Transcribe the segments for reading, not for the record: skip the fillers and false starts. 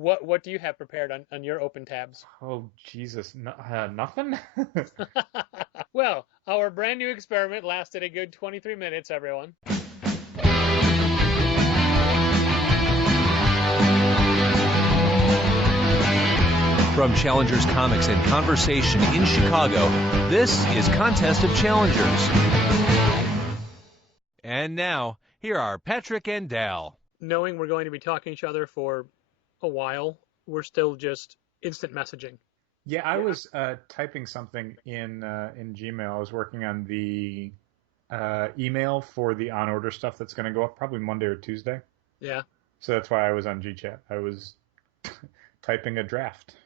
What do you have prepared on your open tabs? Oh, Jesus. No, nothing? Well, our brand new experiment lasted a good 23 minutes, everyone. From Challengers Comics and Conversation in Chicago, this is Contest of Challengers. And now, here are Patrick and Dal. Knowing we're going to be talking to each other for a while, we're still just instant messaging. Yeah, I was typing something in Gmail. I was working on the email for the on-order stuff that's going to go up probably Monday or Tuesday. Yeah, So that's why I was on GChat. I was typing a draft.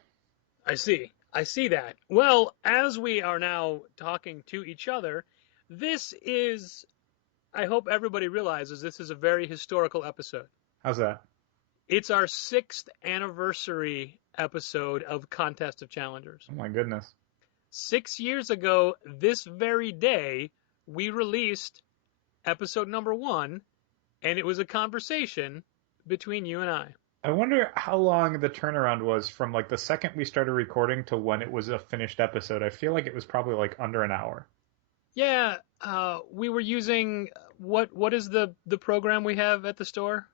I see. I see that. Well, as we are now talking to each other, this is, I hope everybody realizes this is a very historical episode. How's that? It's our 6th anniversary episode of Contest of Challengers. Oh my goodness. 6 years ago, this very day, we released episode number 1, and it was a conversation between you and I. I wonder how long the turnaround was from like the second we started recording to when it was a finished episode. I feel like it was probably like under an hour. Yeah, we were using what is the program we have at the store?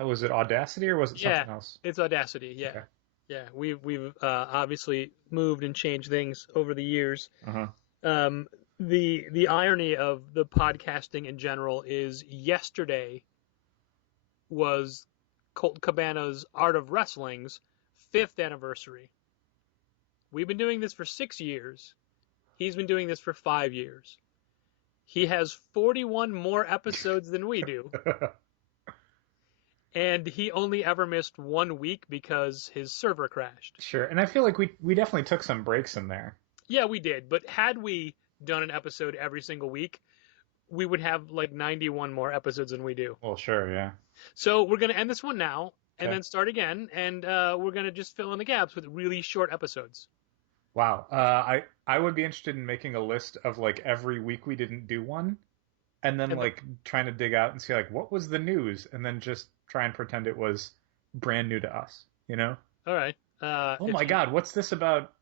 Was it Audacity or was it something else? It's Audacity. Yeah, Okay. yeah. We've obviously moved and changed things over the years. Uh-huh. The irony of the podcasting in general is yesterday was Colt Cabana's Art of Wrestling's 5th anniversary. We've been doing this for 6 years. He's been doing this for 5 years. He has 41 more episodes than we do. And he only ever missed 1 week because his server crashed. Sure. And I feel like we definitely took some breaks in there. Yeah, we did. But had we done an episode every single week, we would have like 91 more episodes than we do. Well, sure, yeah. So we're going to end this one now and Okay. then start again. And we're going to just fill in the gaps with really short episodes. Wow. I would be interested in making a list of like every week we didn't do one, and then like trying to dig out and see like what was the news, and then just try and pretend it was brand new to us, you know? All right. Oh my God, what's this about?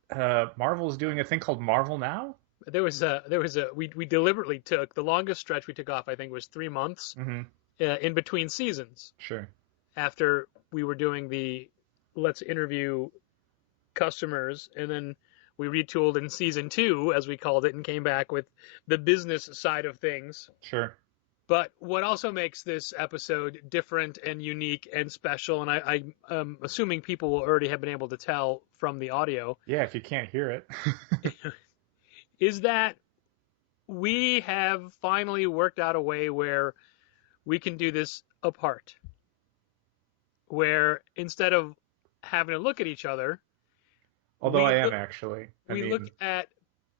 Marvel's doing a thing called Marvel Now? We deliberately took the longest stretch we took off, I think, was 3 months Mm-hmm. in between seasons Sure. after we were doing the let's interview customers, and then we retooled in season 2, as we called it, and came back with the business side of things. Sure. But what also makes this episode different and unique and special, and I'm assuming people will already have been able to tell from the audio, Yeah, if you can't hear it. is that we have finally worked out a way where we can do this apart. Where instead of having to look at each other, Although I am look, actually. I we mean, look at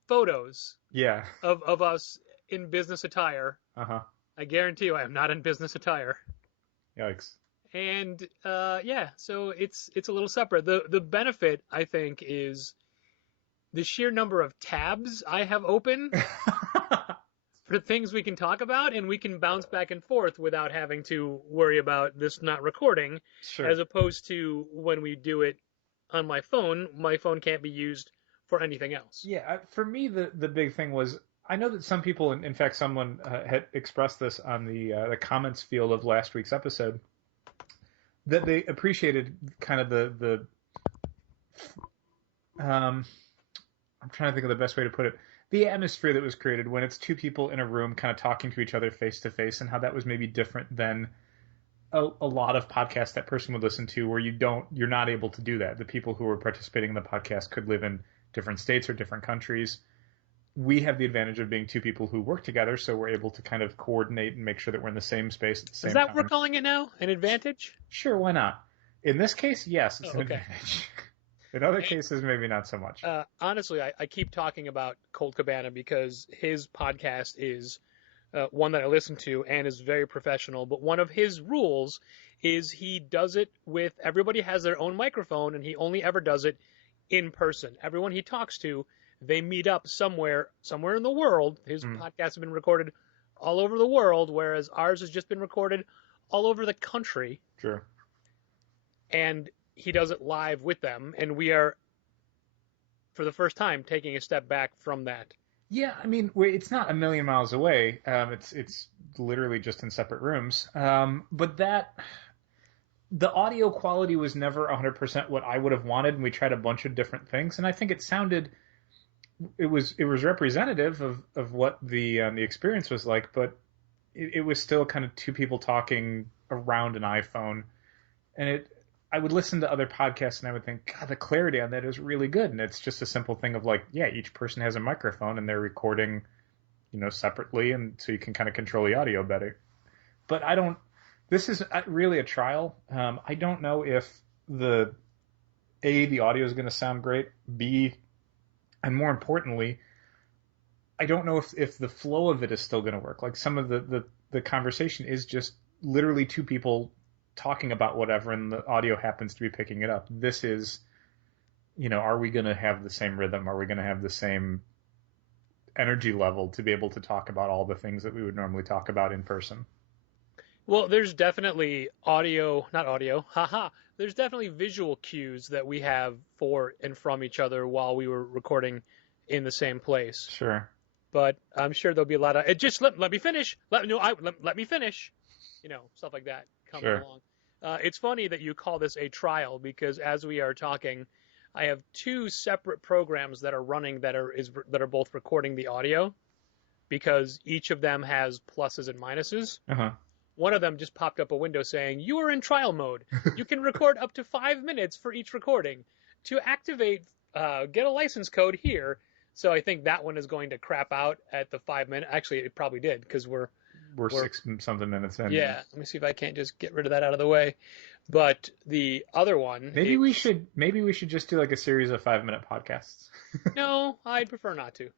photos yeah. of us in business attire. Uh-huh. I guarantee you I am not in business attire. Yikes. And yeah, so it's a little separate. The benefit, I think, is the sheer number of tabs I have open for things we can talk about, and we can bounce back and forth without having to worry about this not recording, Sure. as opposed to when we do it on my phone can't be used for anything else. Yeah, for me, the big thing was I know that some people, in fact, someone had expressed this on the comments field of last week's episode, that they appreciated kind of the I'm trying to think of the best way to put it, the atmosphere that was created when it's two people in a room kind of talking to each other face to face, and how that was maybe different than a lot of podcasts that person would listen to where you're not able to do that. The people who were participating in the podcast could live in different states or different countries. We have the advantage of being two people who work together, so we're able to kind of coordinate and make sure that we're in the same space at the same Is that time. what we're calling it now? An advantage? Sure, why not? In this case, yes, it's Oh, an okay. advantage. In other cases, maybe not so much. Honestly, I keep talking about Colt Cabana because his podcast is one that I listen to and is very professional. But one of his rules is he does it with everybody has their own microphone, and he only ever does it in person. Everyone he talks to, they meet up somewhere in the world. His podcasts have been recorded all over the world, whereas ours has just been recorded all over the country. Sure. And he does it live with them, and we are, for the first time, taking a step back from that. Yeah, I mean, it's not a million miles away. It's literally just in separate rooms. But the audio quality was never 100% what I would have wanted, and we tried a bunch of different things, and I think it was representative of what the experience was like, but it was still kind of two people talking around an iPhone, and I would listen to other podcasts and I would think, God, the clarity on that is really good, and it's just a simple thing of like, yeah, each person has a microphone and they're recording, separately, and so you can kind of control the audio better. But this is really a trial. I don't know if the audio is going to sound great, B, and more importantly, I don't know if the flow of it is still going to work. Like some of the conversation is just literally two people talking about whatever, and the audio happens to be picking it up. This is, are we going to have the same rhythm? Are we going to have the same energy level to be able to talk about all the things that we would normally talk about in person? Well, there's definitely not audio, haha. There's definitely visual cues that we have for and from each other while we were recording in the same place. Sure. But I'm sure there'll be a lot of, just let me finish. Let me finish. Stuff like that coming along. It's funny that you call this a trial because as we are talking, I have two separate programs that are running that are both recording the audio because each of them has pluses and minuses. Uh-huh. One of them just popped up a window saying, you are in trial mode. You can record up to 5 minutes for each recording. To activate, get a license code here. So I think that one is going to crap out at the 5 minute. Actually, it probably did because we're 6-something minutes in. Yeah. Let me see if I can't just get rid of that out of the way. But the other one. Maybe we should just do like a series of 5-minute podcasts. No, I'd prefer not to.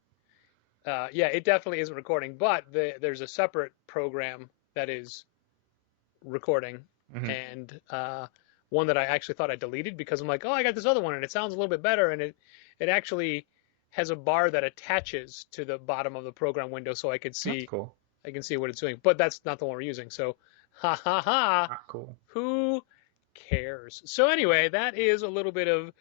Yeah, it definitely isn't recording, but there's a separate program that is recording, Mm-hmm. and one that I actually thought I deleted because I'm like, oh, I got this other one and it sounds a little bit better, and it actually has a bar that attaches to the bottom of the program window so I could see. That's cool. I can see what it's doing, but that's not the one we're using. So, ha ha ha. Not cool. Who cares? So anyway, that is a little bit of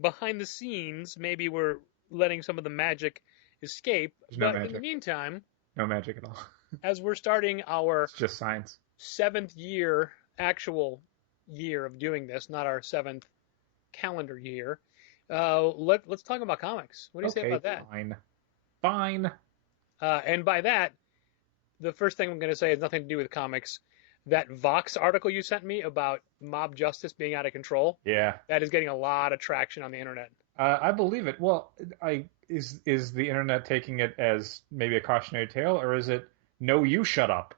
behind the scenes. Maybe we're letting some of the magic escape, There's no but magic. in the meantime, No magic at all. as we're starting our It's just science. 7th actual year of doing this, not our 7th calendar year, let's talk about comics. What do you say about that? Fine. And by that, the first thing I'm going to say has nothing to do with comics. That Vox article you sent me about mob justice being out of control, Yeah. that is getting a lot of traction on the internet. I believe it. Well, is the internet taking it as maybe a cautionary tale, or is it no, you shut up?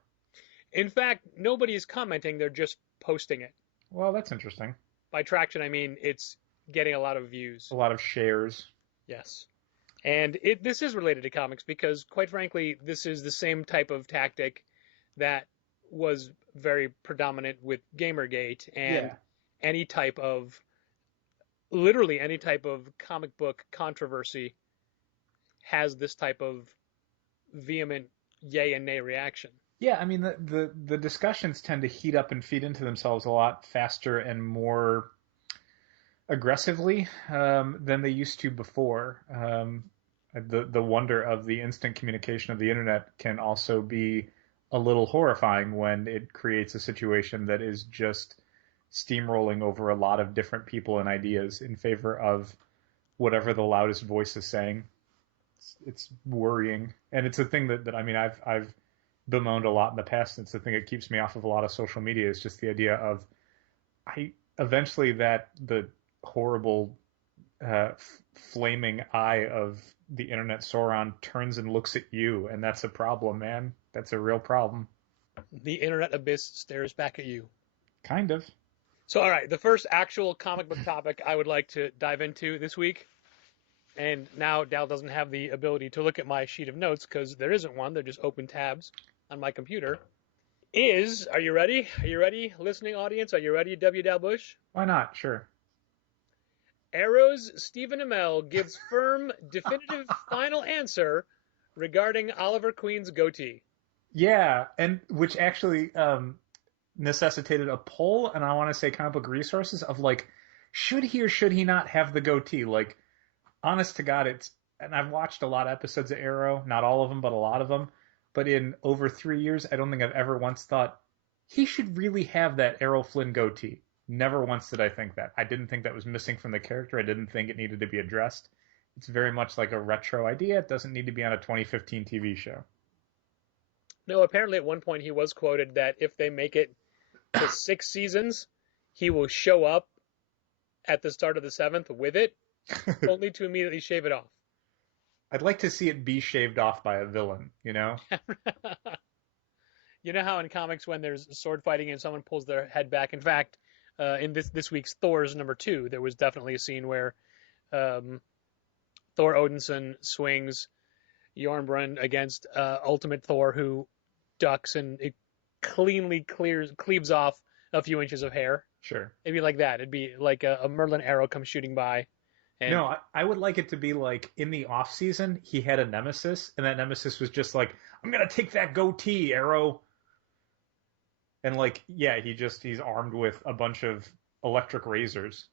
In fact, nobody is commenting; they're just posting it. Well, that's interesting. By traction, I mean it's getting a lot of views. A lot of shares. Yes. And this is related to comics because, quite frankly, this is the same type of tactic that was very predominant with Gamergate and literally any type of comic book controversy has this type of vehement yay and nay reaction. Yeah, I mean, the discussions tend to heat up and feed into themselves a lot faster and more aggressively than they used to before. The wonder of the instant communication of the internet can also be a little horrifying when it creates a situation that is just steamrolling over a lot of different people and ideas in favor of whatever the loudest voice is saying. It's worrying, and it's a thing that I mean I've bemoaned a lot in the past. It's the thing that keeps me off of a lot of social media. Is just the idea of eventually that the horrible flaming eye of the internet Sauron turns and looks at you, and that's a problem, man. That's a real problem. The internet abyss stares back at you. Kind of. So, all right, the first actual comic book topic I would like to dive into this week, and now Dal doesn't have the ability to look at my sheet of notes because there isn't one. They're just open tabs on my computer. Are you ready? Are you ready, listening audience? Are you ready, W. Dal Bush? Why not? Sure. Arrow's Stephen Amell gives firm, definitive final answer regarding Oliver Queen's goatee. Yeah, and which actually necessitated a poll, and I want to say comic book resources of like should he or should he not have the goatee? Like, honest to God, and I've watched a lot of episodes of Arrow, not all of them, but a lot of them. But in over 3 years, I don't think I've ever once thought he should really have that Errol Flynn goatee. Never once did I think that. I didn't think that was missing from the character. I didn't think it needed to be addressed. It's very much like a retro idea. It doesn't need to be on a 2015 TV show. No, apparently at one point he was quoted that if they make it to 6 seasons, he will show up at the start of the 7th with it, only to immediately shave it off. I'd like to see it be shaved off by a villain, you know? You know how in comics when there's sword fighting and someone pulls their head back? In fact, in this week's Thor's #2, there was definitely a scene where Thor Odinson swings Jornbrand against Ultimate Thor, who ducks and it cleanly cleaves off a few inches of hair. Sure. It'd be like that. It'd be like a Merlin arrow comes shooting by. And no, I would like it to be like in the off season, he had a nemesis, and that nemesis was just like, I'm gonna take that goatee, Arrow. And like, yeah, he's armed with a bunch of electric razors.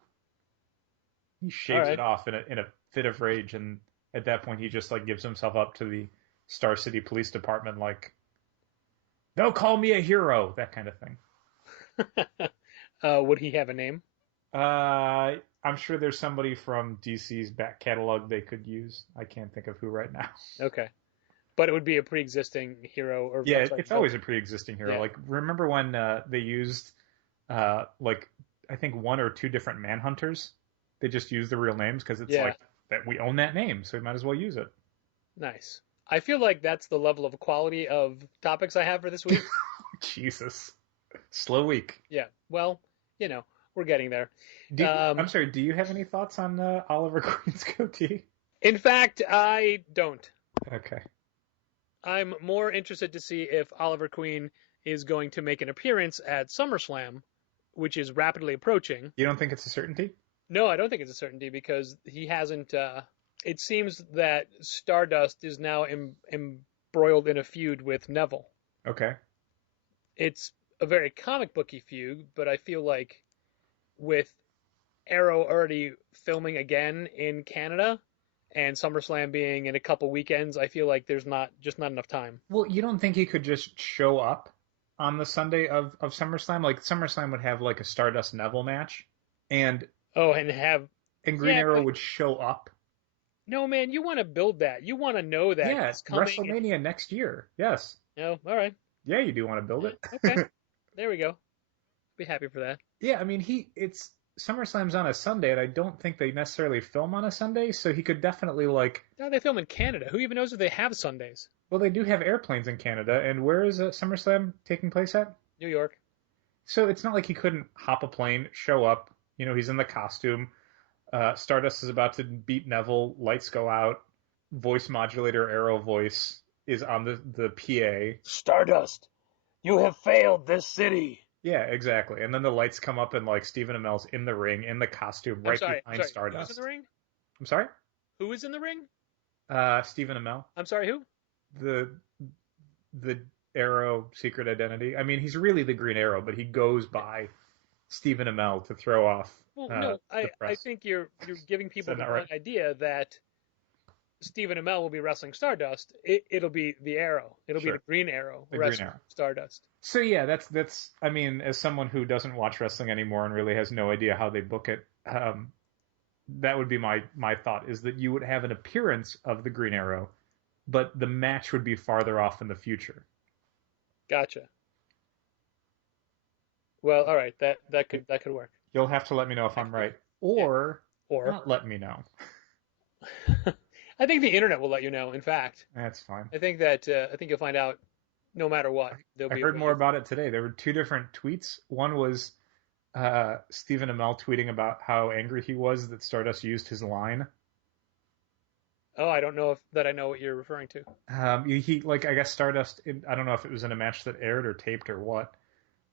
He shaves it off in a fit of rage, and at that point he just like gives himself up to the Star City Police Department, like, they'll call me a hero, that kind of thing. Would he have a name? I'm sure there's somebody from DC's back catalog they could use. I can't think of who right now. Okay. But it would be a pre-existing hero. Or yeah, it's always a pre-existing hero. Yeah. Like, remember when they used, like, I think 1 or 2 different Manhunters? They just used the real names because it's like, that we own that name, so we might as well use it. Nice. I feel like that's the level of quality of topics I have for this week. Jesus. Slow week. Yeah. Well, you know, we're getting there. I'm sorry, do you have any thoughts on Oliver Queen's goatee? In fact, I don't. Okay. I'm more interested to see if Oliver Queen is going to make an appearance at SummerSlam, which is rapidly approaching. You don't think it's a certainty? No, I don't think it's a certainty because he hasn't. It seems that Stardust is now embroiled in a feud with Neville. Okay. It's a very comic booky feud, but I feel like with Arrow already filming again in Canada and SummerSlam being in a couple weekends, I feel like there's not enough time. Well, you don't think he could just show up on the Sunday of SummerSlam? Like, SummerSlam would have like a Stardust Neville match, and Green Arrow would show up. No, man, you want to build that. You want to know that it's coming. WrestleMania next year. Yes. Oh, all right. Yeah, you do want to build it. Okay. There we go. Be happy for that. Yeah, I mean, it's SummerSlam's on a Sunday, and I don't think they necessarily film on a Sunday, so he could definitely, like... No, they film in Canada. Who even knows if they have Sundays? Well, they do have airplanes in Canada, and where is SummerSlam taking place at? New York. So it's not like he couldn't hop a plane, show up, you know, he's in the costume, Stardust is about to beat Neville, lights go out, voice modulator Arrow voice is on the PA. Stardust, you have failed this city. Yeah, exactly. And then the lights come up and like Stephen Amell's in the ring, in the costume, behind Stardust. Who's in the ring? I'm sorry? Who is in the ring? Stephen Amell. I'm sorry, who? The Arrow secret identity. I mean, he's really the Green Arrow, but he goes by Stephen Amell to throw off. Well, no, I think you're giving people the wrong idea that Stephen Amell will be wrestling Stardust. It'll be the Arrow. It'll be the Green Arrow wrestling Stardust. So yeah, that's. I mean, as someone who doesn't watch wrestling anymore and really has no idea how they book it, that would be my thought, is that you would have an appearance of the Green Arrow, but the match would be farther off in the future. Gotcha. Well, all right, that could work. You'll have to let me know if I'm right, or not let me know. I think the internet will let you know. In fact, that's fine. I think you'll find out no matter what. I heard more about it today. There were 2 different tweets. One was Stephen Amell tweeting about how angry he was that Stardust used his line. Oh, I don't know if I know what you're referring to. He I guess Stardust. I don't know if it was in a match that aired or taped or what,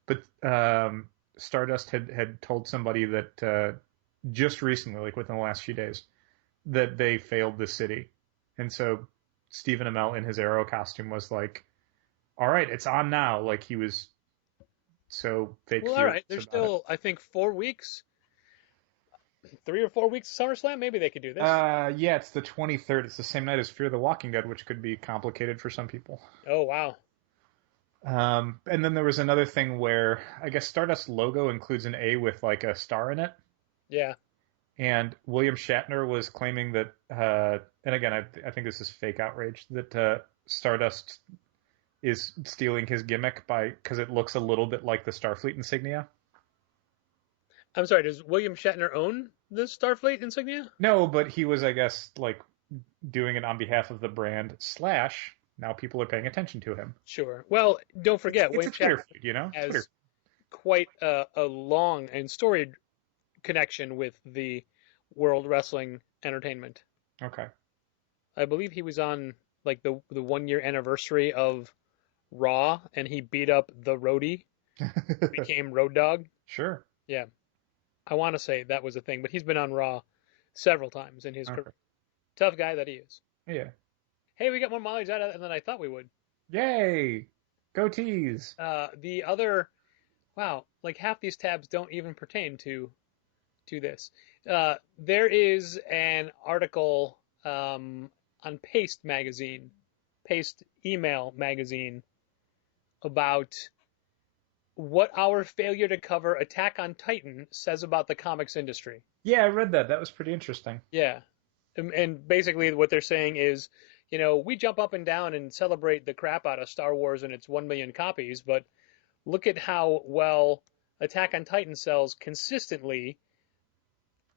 but Stardust had told somebody that just recently, like within the last few days, that they failed the city. And so Stephen Amell in his Arrow costume was like, all right, it's on now. Like, he was so fake. Well, all right. There's still, I think, 4 weeks. 3 or 4 weeks of SummerSlam. Maybe they could do this. Yeah, it's the 23rd. It's the same night as Fear the Walking Dead, which could be complicated for some people. Oh, wow. And then there was another thing where I guess Stardust logo includes an A with like a star in it. Yeah. And William Shatner was claiming that, and again, I think this is fake outrage, that Stardust is stealing his gimmick because it looks a little bit like the Starfleet insignia. I'm sorry, does William Shatner own the Starfleet insignia? No, but he was, I guess, like doing it on behalf of the brand / now people are paying attention to him. Sure. Well, don't forget, It's William a Twitter Shatner feed, you know? has Twitter. quite a long and storied connection with the World Wrestling Entertainment. Okay. I believe he was on like the 1 year anniversary of Raw, and he beat up the Roadie, became Road Dogg. Sure. Yeah, I want to say that was a thing, but he's been on Raw several times in his career. Tough guy that he is. Yeah. Hey, we got more mileage out of it than I thought we would. Yay! Go tease. The other, wow, like half these tabs don't even pertain to this. There is an article on Paste magazine, Paste email magazine, about what our failure to cover Attack on Titan says about the comics industry. Yeah, I read that. That was pretty interesting. Yeah. And basically what they're saying is, you know, we jump up and down and celebrate the crap out of Star Wars and its 1 million copies, but look at how well Attack on Titan sells consistently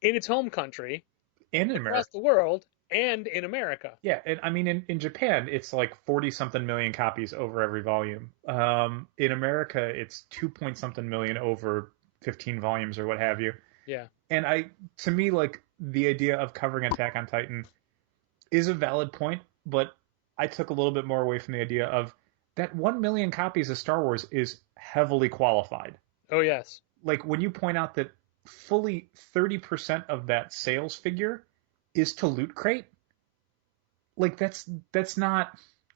in its home country, In America. across the world, and in America. Yeah, and I mean, in Japan, it's like 40-something million copies over every volume. In America, it's 2-point-something million over 15 volumes or what have you. Yeah. And to me, like, the idea of covering Attack on Titan is a valid point, but I took a little bit more away from the idea of that 1 million copies of Star Wars is heavily qualified. Oh, yes. Like, when you point out that fully 30% of that sales figure is to Loot Crate, like, that's not,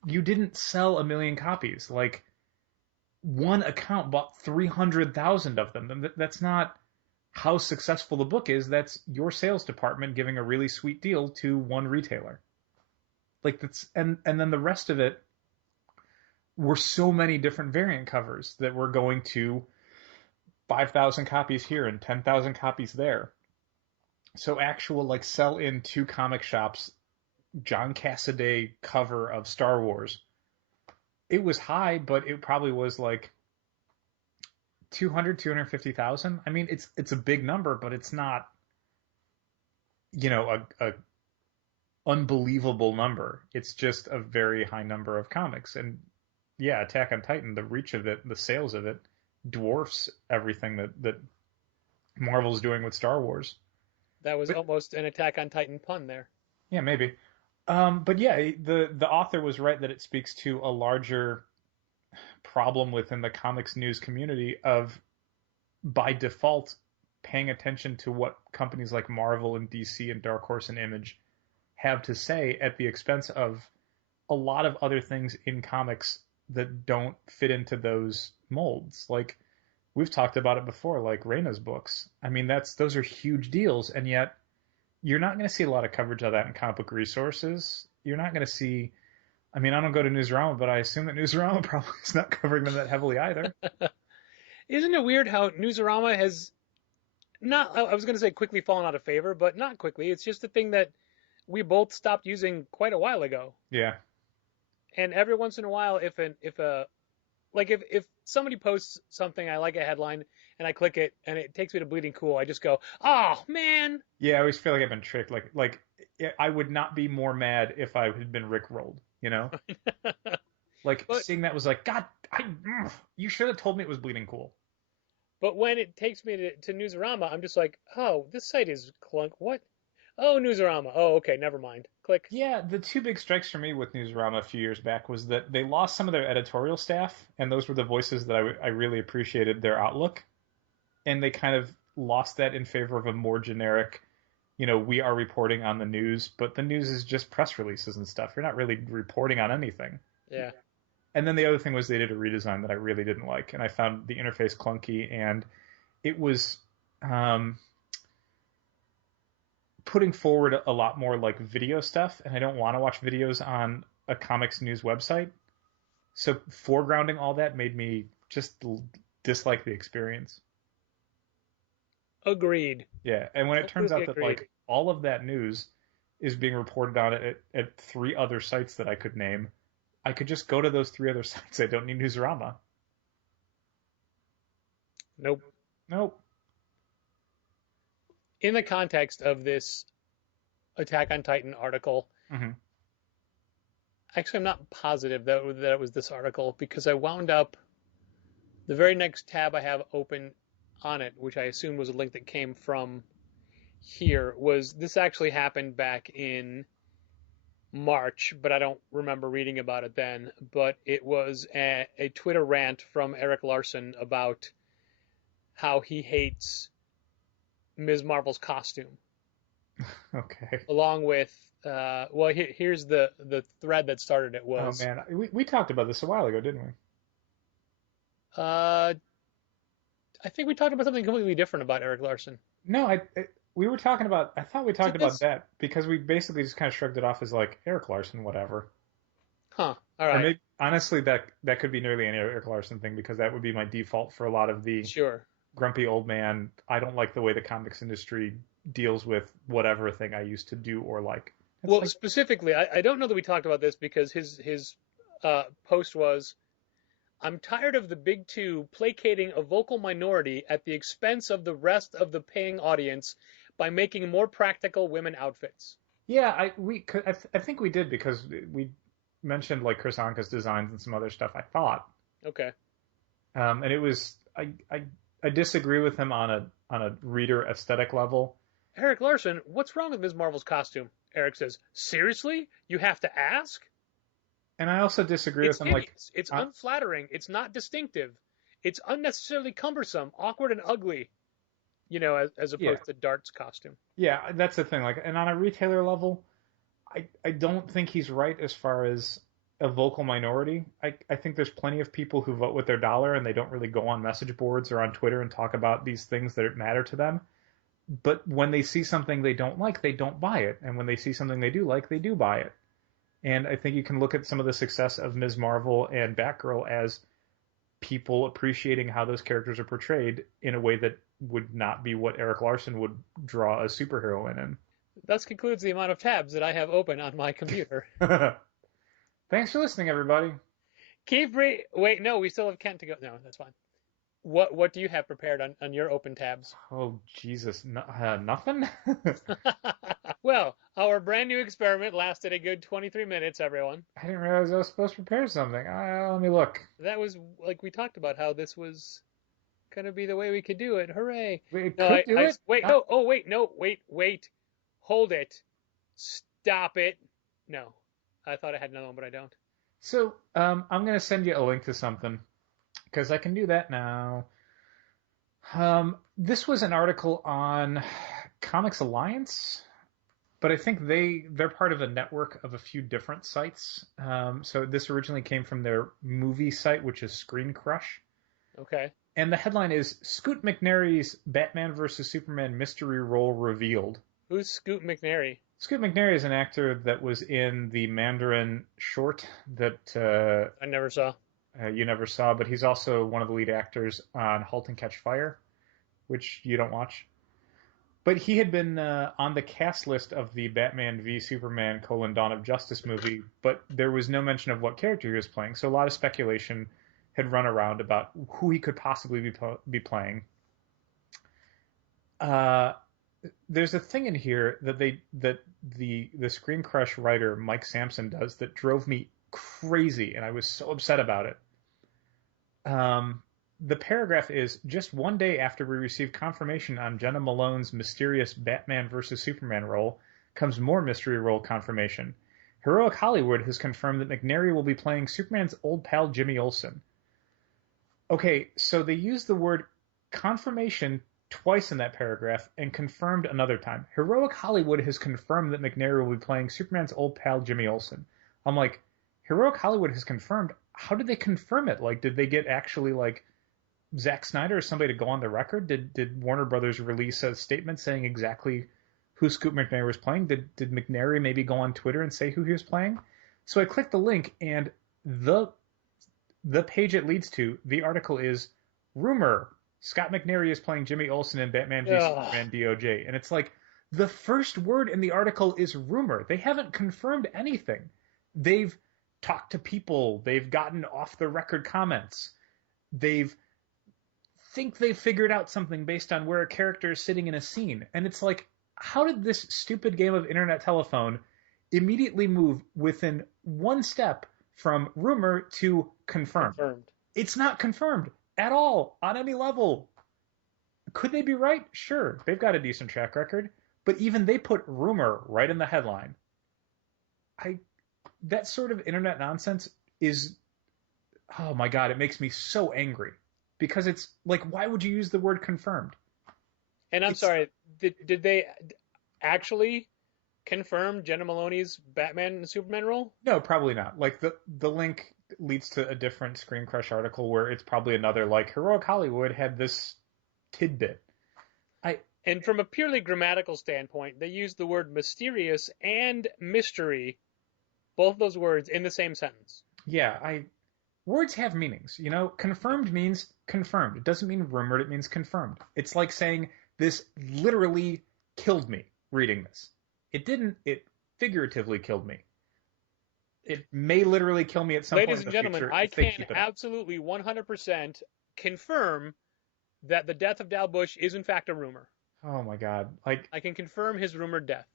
you didn't sell 1 million copies. Like, one account bought 300,000 of them. That's not how successful the book is. That's your sales department giving a really sweet deal to one retailer. Like, that's, and then the rest of it were so many different variant covers that were going to 5,000 copies here and 10,000 copies there. So actual, like, sell in 2 comic shops, John Cassaday cover of Star Wars, it was high, but it probably was like 250,000. I mean, it's a big number, but it's not, you know, a unbelievable number. It's just a very high number of comics. And yeah, Attack on Titan, the reach of it, the sales of it, dwarfs everything that Marvel's doing with Star Wars. That was almost an Attack on Titan pun there. Yeah, maybe. But yeah, the author was right that it speaks to a larger problem within the comics news community of, by default, paying attention to what companies like Marvel and DC and Dark Horse and Image have to say at the expense of a lot of other things in comics that don't fit into those molds. Like, we've talked about it before, like Raina's books. I mean, those are huge deals, and yet you're not going to see a lot of coverage of that in Comic Book Resources. You're not going to see, I mean, I don't go to Newsarama, but I assume that Newsarama probably is not covering them that heavily either. Isn't it weird how Newsarama has not, I was going to say quickly fallen out of favor, but not quickly. It's just a thing that we both stopped using quite a while ago. Yeah. And every once in a while, if somebody posts something, I like a headline, and I click it, and it takes me to Bleeding Cool, I just go, oh, man. Yeah, I always feel like I've been tricked. Like I would not be more mad if I had been Rickrolled, you know? Like, seeing that was like, God, you should have told me it was Bleeding Cool. But when it takes me to Newsarama, I'm just like, oh, this site is clunk. What? Oh, Newsarama. Oh, okay, never mind. Click. Yeah, the 2 big strikes for me with Newsarama a few years back was that they lost some of their editorial staff, and those were the voices that I really appreciated their outlook. And they kind of lost that in favor of a more generic, you know, we are reporting on the news, but the news is just press releases and stuff. You're not really reporting on anything. Yeah. And then the other thing was they did a redesign that I really didn't like, and I found the interface clunky, and it was putting forward a lot more like video stuff, and I don't want to watch videos on a comics news website. So foregrounding all that made me just dislike the experience. Agreed. Yeah, and when it turns out Completely that agreed. like all of that news is being reported on at 3 other sites that I could name, I could just go to those 3 other sites. I don't need Newsarama. Nope. Nope. In the context of this Attack on Titan article, Mm-hmm. actually, I'm not positive that it was this article because I wound up the very next tab I have open on it, which I assume was a link that came from here, was this actually happened back in March, but I don't remember reading about it then. But it was a Twitter rant from Eric Larson about how he hates Ms. Marvel's costume, Okay. along with well, here's the thread that started it was Oh man, we talked about this a while ago, didn't we? I think we talked about something completely different about Eric Larson. No, we were talking about. I thought we talked about this? that because we basically just kind of shrugged it off as like Eric Larson, whatever. Huh. All Or right. maybe, honestly, that could be nearly an Eric Larson thing because that would be my default for a lot of the Sure. grumpy old man. I don't like the way the comics industry deals with whatever thing I used to do or like. It's Well, like, specifically, I don't know that we talked about this because his post was, "I'm tired of the big two placating a vocal minority at the expense of the rest of the paying audience by making more practical women outfits." yeah, I think we did because we mentioned like Chris Anka's designs and some other stuff. I thought, Okay. and it was I disagree with him on a reader aesthetic level. Eric Larson, what's wrong with Ms. Marvel's costume? Eric says, "Seriously? You have to ask?" And I also disagree It's with him. Like, hideous. It's unflattering. It's not distinctive. It's unnecessarily cumbersome, awkward, and ugly. You know, as opposed to Dart's costume. yeah, that's the thing. Like, and on a retailer level, I don't think he's right as far as a vocal minority. I think there's plenty of people who vote with their dollar and they don't really go on message boards or on Twitter and talk about these things that matter to them. But when they see something they don't like, they don't buy it. And when they see something they do like, they do buy it. And I think you can look at some of the success of Ms. Marvel and Batgirl as people appreciating how those characters are portrayed in a way that would not be what Eric Larson would draw a superhero in. Thus concludes the amount of tabs that I have open on my computer. Thanks for listening, everybody. Wait, no, we still have Kent to go. No, that's fine. What do you have prepared on your open tabs? Oh, Jesus. Nothing? Well, our brand new experiment lasted a good 23 minutes, everyone. I didn't realize I was supposed to prepare something. Let me look. That was, like, we talked about how this was going to be the way we could do it. Hooray. Wait, No, could do it? wait, wait. Hold it. Stop it. No. I thought I had another one, but I don't. So, I'm going to send you a link to something, because I can do that now. This was an article on Comics Alliance, but I think they're part of a network of a few different sites. So this originally came from their movie site, which is Screen Crush. Okay. And the headline is Scoot McNairy's Batman vs. Superman mystery role revealed. Who's Scoot McNairy? Scoot McNairy is an actor that was in the Mandarin short that I never saw. you never saw, but he's also one of the lead actors on *Halt and Catch Fire*, which you don't watch. But he had been on the cast list of the Batman v Superman: Dawn of Justice movie, but there was no mention of what character he was playing. So a lot of speculation had run around about who he could possibly be playing. There's a thing in here that the Screen Crush writer Mike Sampson does that drove me crazy, and I was so upset about it. The paragraph is, just one day after we received confirmation on Jenna Malone's mysterious Batman vs. Superman role, comes more mystery role confirmation. Heroic Hollywood has confirmed that McNairy will be playing Superman's old pal Jimmy Olsen. Okay, so they used the word confirmation twice in that paragraph and confirmed another time. Heroic Hollywood has confirmed that McNairy will be playing Superman's old pal Jimmy Olsen. I'm like, Heroic Hollywood has confirmed? How did they confirm it? Like, did they get actually, like, Zack Snyder or somebody to go on the record? Did Warner Brothers release a statement saying exactly who Scoop McNairy was playing. Did McNairy maybe go on Twitter and say who he was playing? So I clicked the link, and the page it leads to, the article is rumor. Scott McNairy is playing Jimmy Olsen in Batman v Superman DOJ. And it's like, the first word in the article is rumor. They haven't confirmed anything. They've talked to people. They've gotten off the record comments. They've figured out something based on where a character is sitting in a scene. And it's like, how did this stupid game of internet telephone immediately move within one step from rumor to confirmed? It's not confirmed at all on any level. Could they be right? Sure. They've got a decent track record. But even they put rumor right in the headline. That sort of internet nonsense is, oh my God, it makes me so angry. Because it's like, why would you use the word confirmed? And I'm sorry, did they actually confirm Jenna Maloney's Batman and Superman role? No, probably not. Like, the link leads to a different Screen Crush article where it's probably another, like, Heroic Hollywood had this tidbit. And from a purely grammatical standpoint, they use the word mysterious and mystery, both those words, in the same sentence. Yeah, words have meanings. You know, confirmed means confirmed. It doesn't mean rumored, it means confirmed. It's like saying, this literally killed me reading this. It didn't, it figuratively killed me. It may literally kill me at some point in the future. Ladies and gentlemen, I can absolutely 100% confirm that the death of Dal Bush is in fact a rumor. Oh my God! Like, I can confirm his rumored death.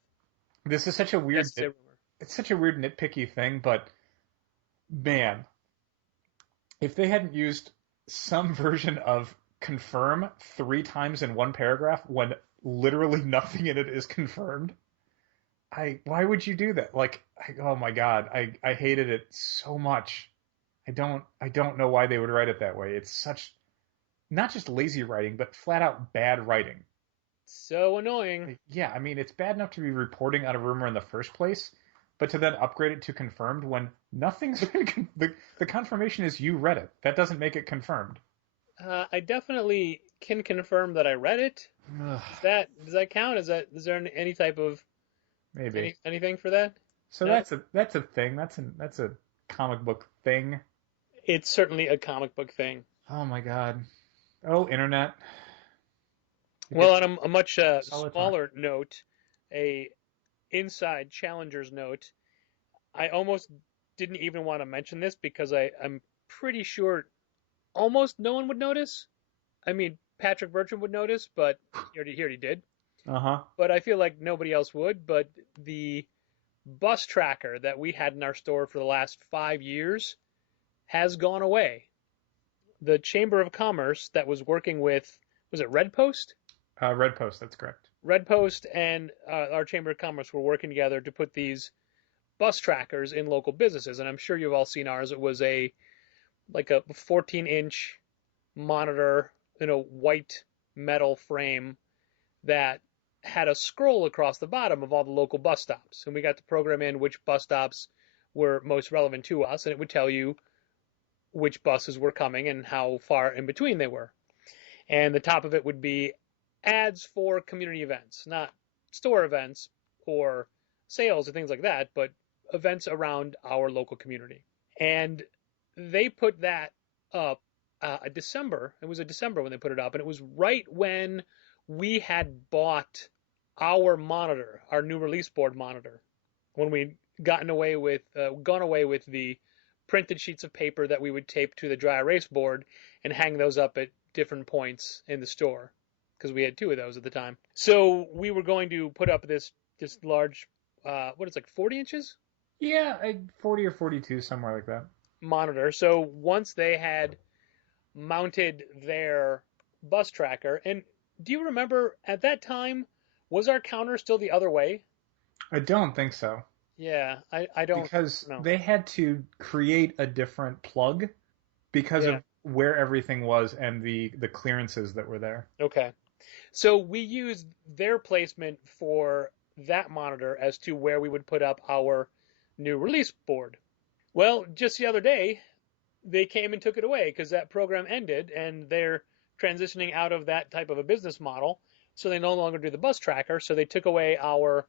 This is such a weird. It's such a weird nitpicky thing, but man, if they hadn't used some version of confirm 3 times in one paragraph when literally nothing in it is confirmed, why would you do that? Like, oh my God, I hated it so much. I don't know why they would write it that way. It's such, not just lazy writing, but flat out bad writing. So annoying. Yeah, I mean, it's bad enough to be reporting on a rumor in the first place, but to then upgrade it to confirmed when nothing's been the confirmation is you read it. That doesn't make it confirmed. I definitely can confirm that I read it. Does that count? Is there any type of maybe anything for that? So no? That's a thing. That's a comic book thing. It's certainly a comic book thing. Oh my God. Oh, internet. Well, on a much smaller note, a inside Challengers note, I almost didn't even want to mention this because I'm pretty sure almost no one would notice. I mean, Patrick Bertram would notice, but he already did. Uh-huh. But I feel like nobody else would. But the bus tracker that we had in our store for the last 5 years has gone away. The Chamber of Commerce that was working with, was it Red Post? Red Post, that's correct. Red Post and our Chamber of Commerce were working together to put these bus trackers in local businesses, and I'm sure you've all seen ours. It was a 14-inch monitor in a white metal frame that had a scroll across the bottom of all the local bus stops, and we got to program in which bus stops were most relevant to us, and it would tell you which buses were coming and how far in between they were. And the top of it would be ads for community events, not store events or sales or things like that, but events around our local community. And they put that up December. It was a December when they put it up, and it was right when we had bought our monitor, our new release board monitor, when we'd gone away with the printed sheets of paper that we would tape to the dry erase board and hang those up at different points in the store, because we had 2 of those at the time. So we were going to put up this large, 40 inches? Yeah, 40 or 42, somewhere like that. Monitor. So once they had mounted their bus tracker, and do you remember at that time, was our counter still the other way? I don't think so. Yeah, I don't. Because they had to create a different plug because of where everything was and the clearances that were there. Okay. So we used their placement for that monitor as to where we would put up our new release board. Well, just the other day, they came and took it away because that program ended and they're transitioning out of that type of a business model. So they no longer do the bus tracker. So they took away our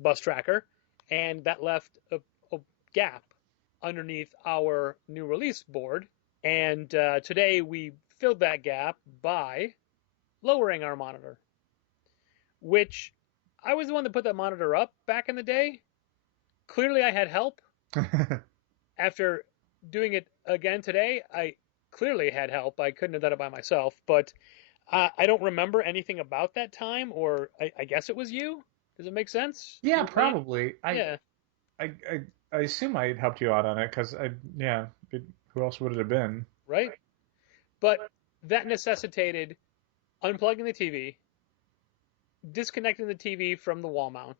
bus tracker, and that left a gap underneath our new release board. And today we filled that gap by lowering our monitor, which I was the one that put that monitor up back in the day. Clearly, I had help. After doing it again today, I clearly had help. I couldn't have done it by myself, but I don't remember anything about that time, or I guess it was you. Does it make sense? Yeah, You, probably. yeah, I, I assume I helped you out on it because who else would it have been? right. But that necessitated unplugging the TV, disconnecting the TV from the wall mount,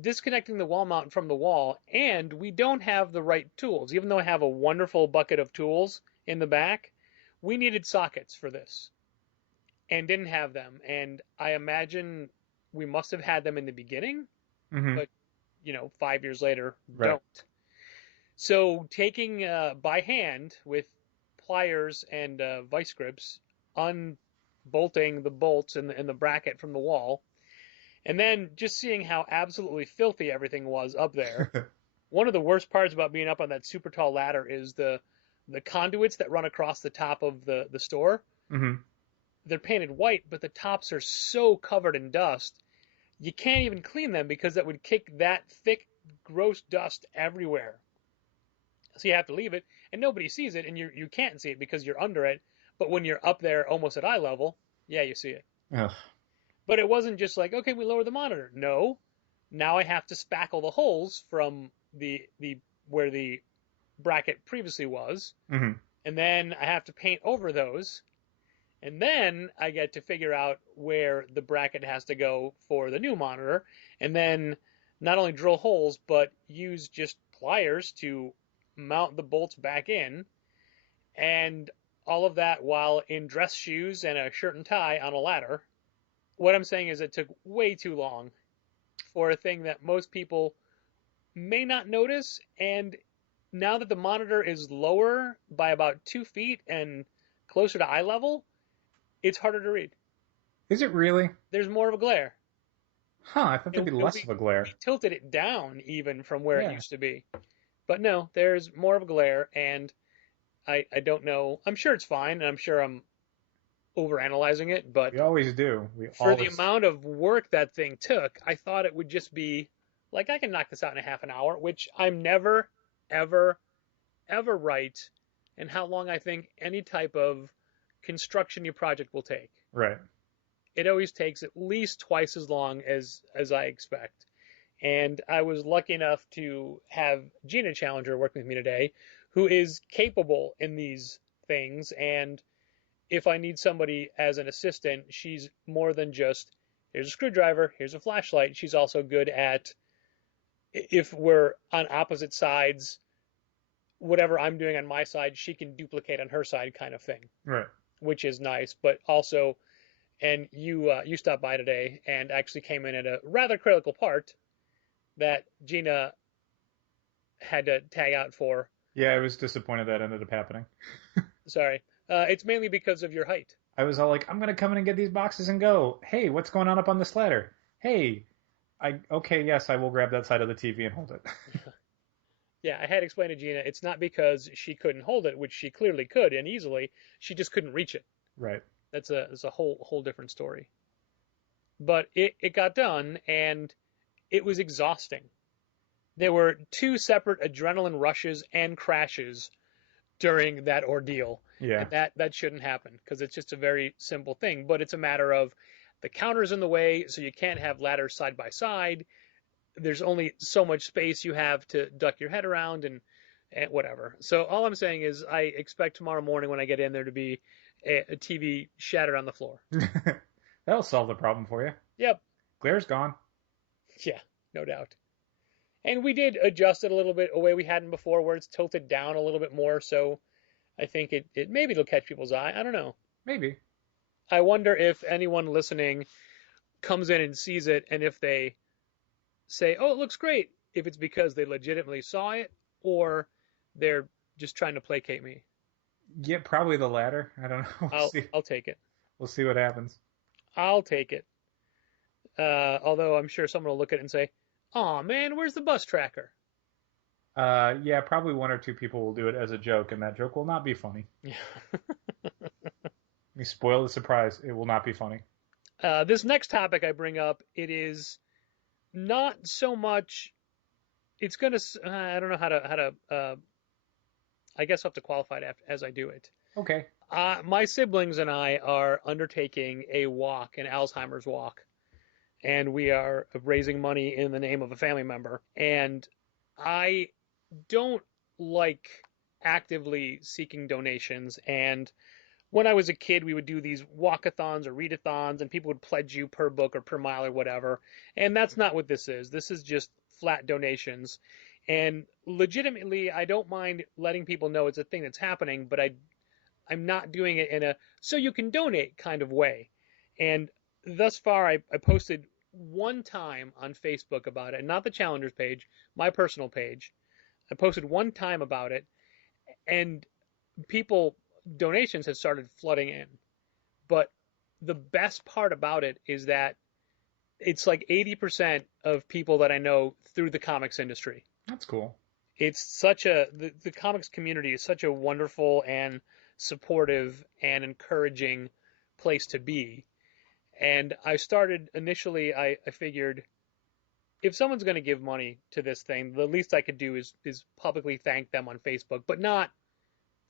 disconnecting the wall mount from the wall, and we don't have the right tools. Even though I have a wonderful bucket of tools in the back, we needed sockets for this and didn't have them. And I imagine we must have had them in the beginning, Mm-hmm. but 5 years later, Right. don't. So taking by hand with pliers and vice grips, unbolting the bolts in the bracket from the wall, and then just seeing how absolutely filthy everything was up there. One of the worst parts about being up on that super tall ladder is the conduits that run across the top of the store. Mm-hmm. They're painted white, but the tops are so covered in dust, you can't even clean them because that would kick that thick, gross dust everywhere. So you have to leave it, and nobody sees it, and you can't see it because you're under it. But when you're up there almost at eye level, yeah, you see it. Ugh. But it wasn't just like, okay, we lower the monitor. No, now I have to spackle the holes from the where the bracket previously was, Mm-hmm. and then I have to paint over those, and then I get to figure out where the bracket has to go for the new monitor, and then not only drill holes, but use just pliers to mount the bolts back in, and all of that while in dress shoes and a shirt and tie on a ladder. What I'm saying is it took way too long for a thing that most people may not notice, and now that the monitor is lower by about 2 feet and closer to eye level, it's harder to read. Is it really? There's more of a glare. Huh, I thought there'd be less of a glare. We tilted it down even from where Yeah. it used to be. But no, there's more of a glare, and I don't know. I'm sure it's fine, and I'm sure I'm overanalyzing it, but We always do. for the amount of work that thing took, I thought it would just be like, I can knock this out in a half an hour, which I'm never, ever, ever right in how long I think any type of construction project will take. Right. It always takes at least twice as long as I expect. And I was lucky enough to have Gina Challenger working with me today, who is capable in these things. And if I need somebody as an assistant, she's more than just, here's a screwdriver, here's a flashlight. She's also good at, if we're on opposite sides, whatever I'm doing on my side, she can duplicate on her side kind of thing. Right. Which is nice. But also, and you stopped by today and actually came in at a rather critical part that Gina had to tag out for. Yeah, I was disappointed that ended up happening. Sorry. It's mainly because of your height. I was all like, I'm going to come in and get these boxes and go. Hey, what's going on up on this ladder? Hey, okay, yes, I will grab that side of the TV and hold it. Yeah, I had explained to Gina, it's not because she couldn't hold it, which she clearly could and easily. She just couldn't reach it. Right. That's a whole different story. But it got done, and it was exhausting. There were 2 separate adrenaline rushes and crashes during that ordeal. Yeah. And that shouldn't happen because it's just a very simple thing. But it's a matter of the counter's in the way, so you can't have ladders side by side. There's only so much space you have to duck your head around and whatever. So all I'm saying is I expect tomorrow morning when I get in there to be a TV shattered on the floor. That'll solve the problem for you. Yep. Glare's gone. Yeah, no doubt. And we did adjust it a little bit a way we hadn't before, where it's tilted down a little bit more. So I think it maybe it'll catch people's eye. I don't know. Maybe. I wonder if anyone listening comes in and sees it, and if they say, "Oh, it looks great," if it's because they legitimately saw it, or they're just trying to placate me. Yeah, probably the latter. I don't know. I'll take it. We'll see what happens. I'll take it. Although I'm sure someone will look at it and say, "Aw, man, where's the bus tracker?" Yeah, probably one or two people will do it as a joke, and that joke will not be funny. Yeah. You spoil the surprise. It will not be funny. This next topic I bring up, it is not so much. It's gonna. I don't know how to. I guess I'll have to qualify it as I do it. Okay. My siblings and I are undertaking a walk, an Alzheimer's walk, and we are raising money in the name of a family member. And I don't like actively seeking donations. And when I was a kid, we would do these walkathons or readathons, and people would pledge you per book or per mile or whatever. And that's not what this is. This is just flat donations. And legitimately, I don't mind letting people know it's a thing that's happening, but I'm not doing it in a so you can donate kind of way. And thus far, I posted one time on Facebook about it, and not the Challengers page, my personal page. I posted one time about it, and donations have started flooding in. But the best part about it is that it's like 80% of people that I know through the comics industry. That's cool. It's the comics community is such a wonderful and supportive and encouraging place to be. And I started initially, I figured if someone's going to give money to this thing, the least I could do is publicly thank them on Facebook, but not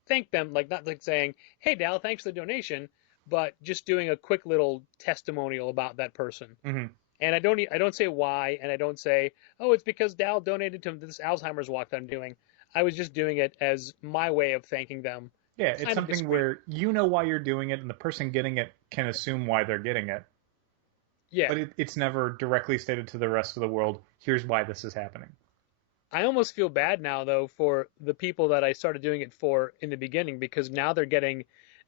thank them, not like saying, "Hey, Dal, thanks for the donation," but just doing a quick little testimonial about that person. Mm-hmm. And I don't say why, and I don't say, "Oh, it's because Dal donated to this Alzheimer's walk that I'm doing." I was just doing it as my way of thanking them. Yeah, it's something where you know why you're doing it, and the person getting it can assume why they're getting it. Yeah. But it's never directly stated to the rest of the world, here's why this is happening. I almost feel bad now, though, for the people that I started doing it for in the beginning, because now they're getting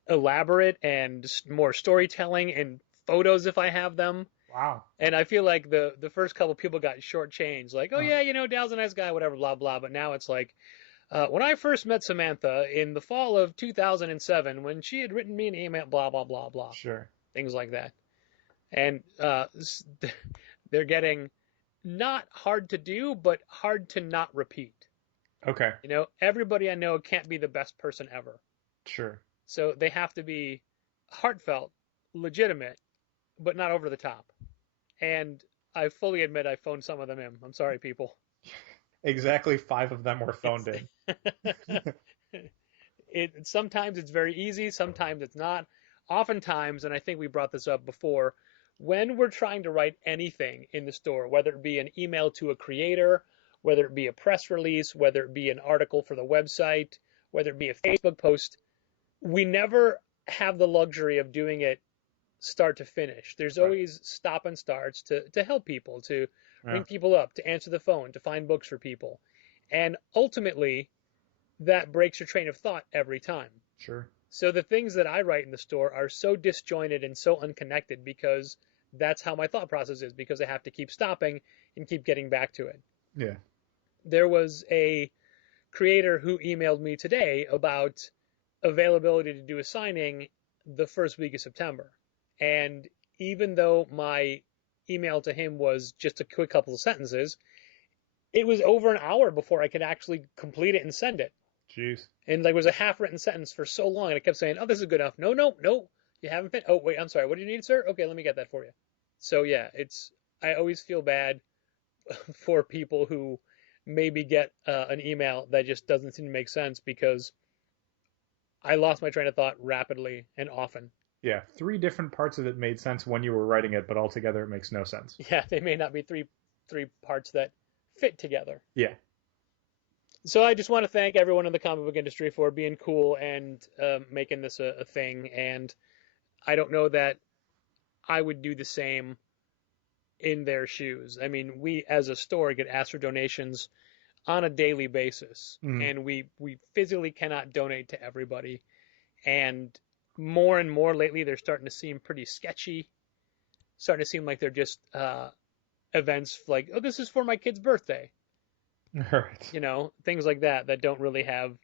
elaborate and more storytelling and photos if I have them. Wow. And I feel like the first couple people got shortchanged, like, "Oh, yeah, Dal's a nice guy, whatever, blah, blah." But now it's like, when I first met Samantha in the fall of 2007, when she had written me an email, blah, blah, blah, blah. Sure. Things like that. And they're getting not hard to do, but hard to not repeat. Okay. Everybody I know can't be the best person ever. Sure. So they have to be heartfelt, legitimate, but not over the top. And I fully admit I phoned some of them in. I'm sorry, people. Exactly 5 of them were phoned in. Sometimes it's very easy, sometimes it's not. Oftentimes, and I think we brought this up before, when we're trying to write anything in the store, whether it be an email to a creator, whether it be a press release, whether it be an article for the website, whether it be a Facebook post, we never have the luxury of doing it start to finish. There's always stop and starts to help people, to ring people up, to answer the phone, to find books for people. And ultimately, that breaks your train of thought every time. Sure. So the things that I write in the store are so disjointed and so unconnected because that's how my thought process is, because I have to keep stopping and keep getting back to it. Yeah. There was a creator who emailed me today about availability to do a signing the first week of September. And even though my email to him was just a quick couple of sentences, it was over an hour before I could actually complete it and send it. Jeez. And it was a half-written sentence for so long, and I kept saying, "Oh, this is good enough." No, you haven't finished. Oh, wait, I'm sorry. What do you need, sir? Okay, let me get that for you. So yeah, I always feel bad for people who maybe get an email that just doesn't seem to make sense, because I lost my train of thought rapidly and often. Yeah, 3 different parts of it made sense when you were writing it, but altogether it makes no sense. Yeah, they may not be three parts that fit together. Yeah. So I just want to thank everyone in the comic book industry for being cool and making this a thing. And I don't know that I would do the same in their shoes. I mean, we as a store get asked for donations on a daily basis, and we physically cannot donate to everybody. And more lately, they're starting to seem pretty sketchy, starting to seem like they're just events like, "Oh, this is for my kid's birthday." Right. Things like that don't really have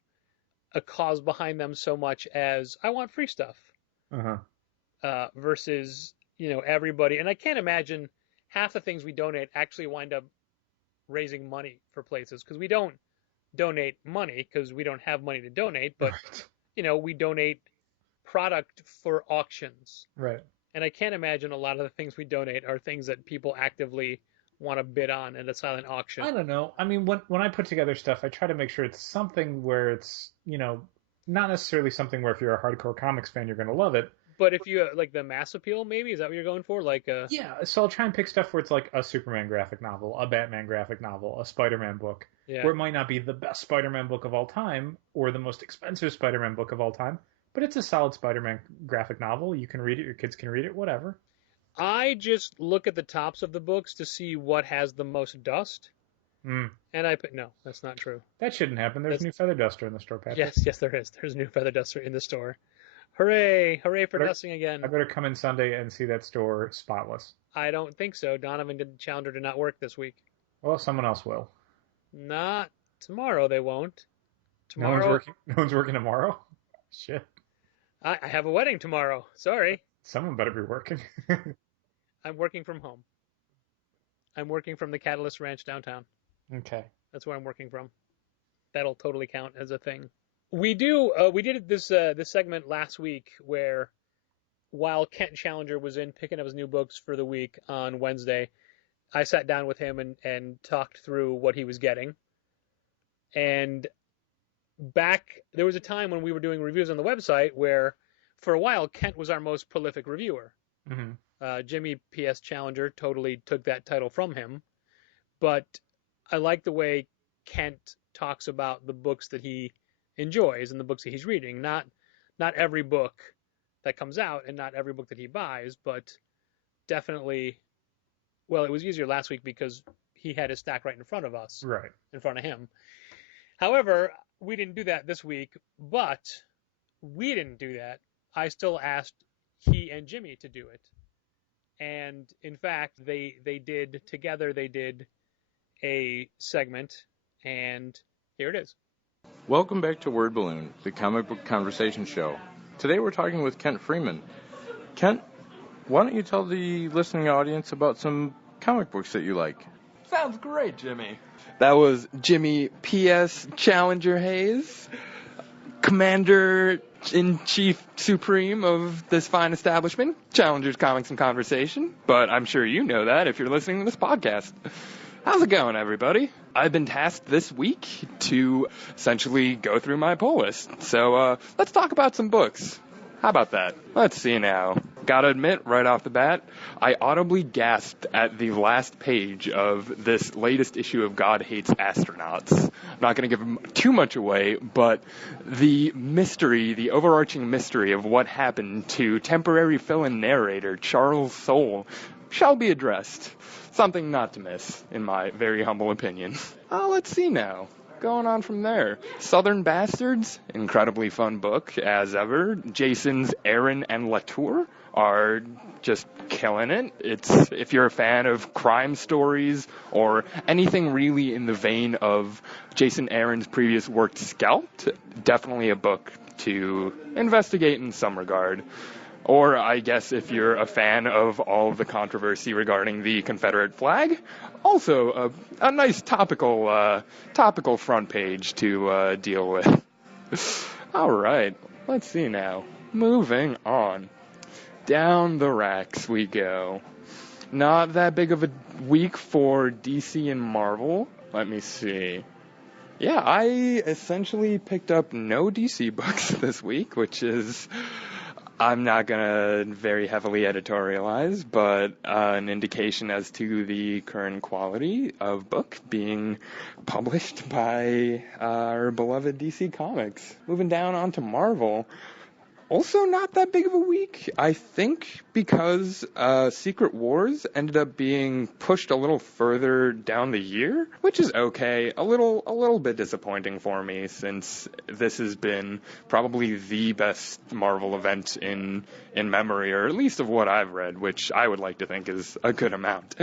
a cause behind them so much as I want free stuff. Uh-huh. Versus, everybody, and I can't imagine half the things we donate actually wind up raising money for places, because we don't donate money because we don't have money to donate, but we donate product for auctions. Right. And I can't imagine a lot of the things we donate are things that people actively want to bid on at a silent auction. I don't know. I mean, when I put together stuff, I try to make sure it's something where it's, not necessarily something where if you're a hardcore comics fan, you're going to love it. But if you like the mass appeal, maybe is that what you're going for? Yeah, so I'll try and pick stuff where it's like a Superman graphic novel, a Batman graphic novel, a Spider-Man book, where it might not be the best Spider-Man book of all time or the most expensive Spider-Man book of all time, but it's a solid Spider-Man graphic novel. You can read it, your kids can read it, whatever. I just look at the tops of the books to see what has the most dust. And I put no, that's not true. That shouldn't happen. There's a new feather duster in the store, Patrick. Yes, there is. There's a new feather duster in the store. Hooray for dusting again. I better come in Sunday and see that store spotless. I don't think so. Donovan Challenger did not work this week. Well, someone else will. Not tomorrow, they won't. Tomorrow. No one's working tomorrow? Shit. I have a wedding tomorrow. Sorry. Someone better be working. I'm working from home. I'm working from the Catalyst Ranch downtown. Okay. That's where I'm working from. That'll totally count as a thing. We did this segment last week where, while Kent Challenger was in picking up his new books for the week on Wednesday, I sat down with him and talked through what he was getting. And there was a time when we were doing reviews on the website where, for a while, Kent was our most prolific reviewer. Mm-hmm. Jimmy P.S. Challenger totally took that title from him. But I like the way Kent talks about the books that he enjoys and the books that he's reading. Not every book that comes out and not every book that he buys, but definitely. Well, it was easier last week because he had his stack right in front of us, right in front of him. However, we didn't do that this week, but we didn't do that. I still asked he and Jimmy to do it, and in fact, they did together. They did a segment, and here it is. Welcome back to Word Balloon, the comic book conversation show. Today we're talking with Kent Freeman. Kent, why don't you tell the listening audience about some comic books that you like? Sounds great, Jimmy. That was Jimmy P.S. Challenger Hayes, Commander-in-Chief Supreme of this fine establishment, Challenger's Comics and Conversation. But I'm sure you know that if you're listening to this podcast. How's it going, everybody? I've been tasked this week to essentially go through my pull list. So let's talk about some books. How about that? Let's see now. Gotta admit, right off the bat, I audibly gasped at the last page of this latest issue of God Hates Astronauts. I'm not going to give too much away, but the mystery, the overarching mystery of what happened to temporary fill-in narrator Charles Soule shall be addressed. Something not to miss, in my very humble opinion. Let's see now. Going on from there. Southern Bastards, incredibly fun book, as ever. Jason's Aaron and Latour are just killing it. If you're a fan of crime stories or anything really in the vein of Jason Aaron's previous work, Scalped, definitely a book to investigate in some regard. Or, I guess, if you're a fan of all of the controversy regarding the Confederate flag, also a nice topical front page to deal with. All right, let's see now. Moving on. Down the racks we go. Not that big of a week for DC and Marvel. Let me see. Yeah, I essentially picked up no DC books this week, which is... I'm not going to very heavily editorialize, but an indication as to the current quality of book being published by our beloved DC Comics. Moving down onto Marvel. Also not that big of a week, I think, because Secret Wars ended up being pushed a little further down the year, which is okay. A little bit disappointing for me, since this has been probably the best Marvel event in memory, or at least of what I've read, which I would like to think is a good amount.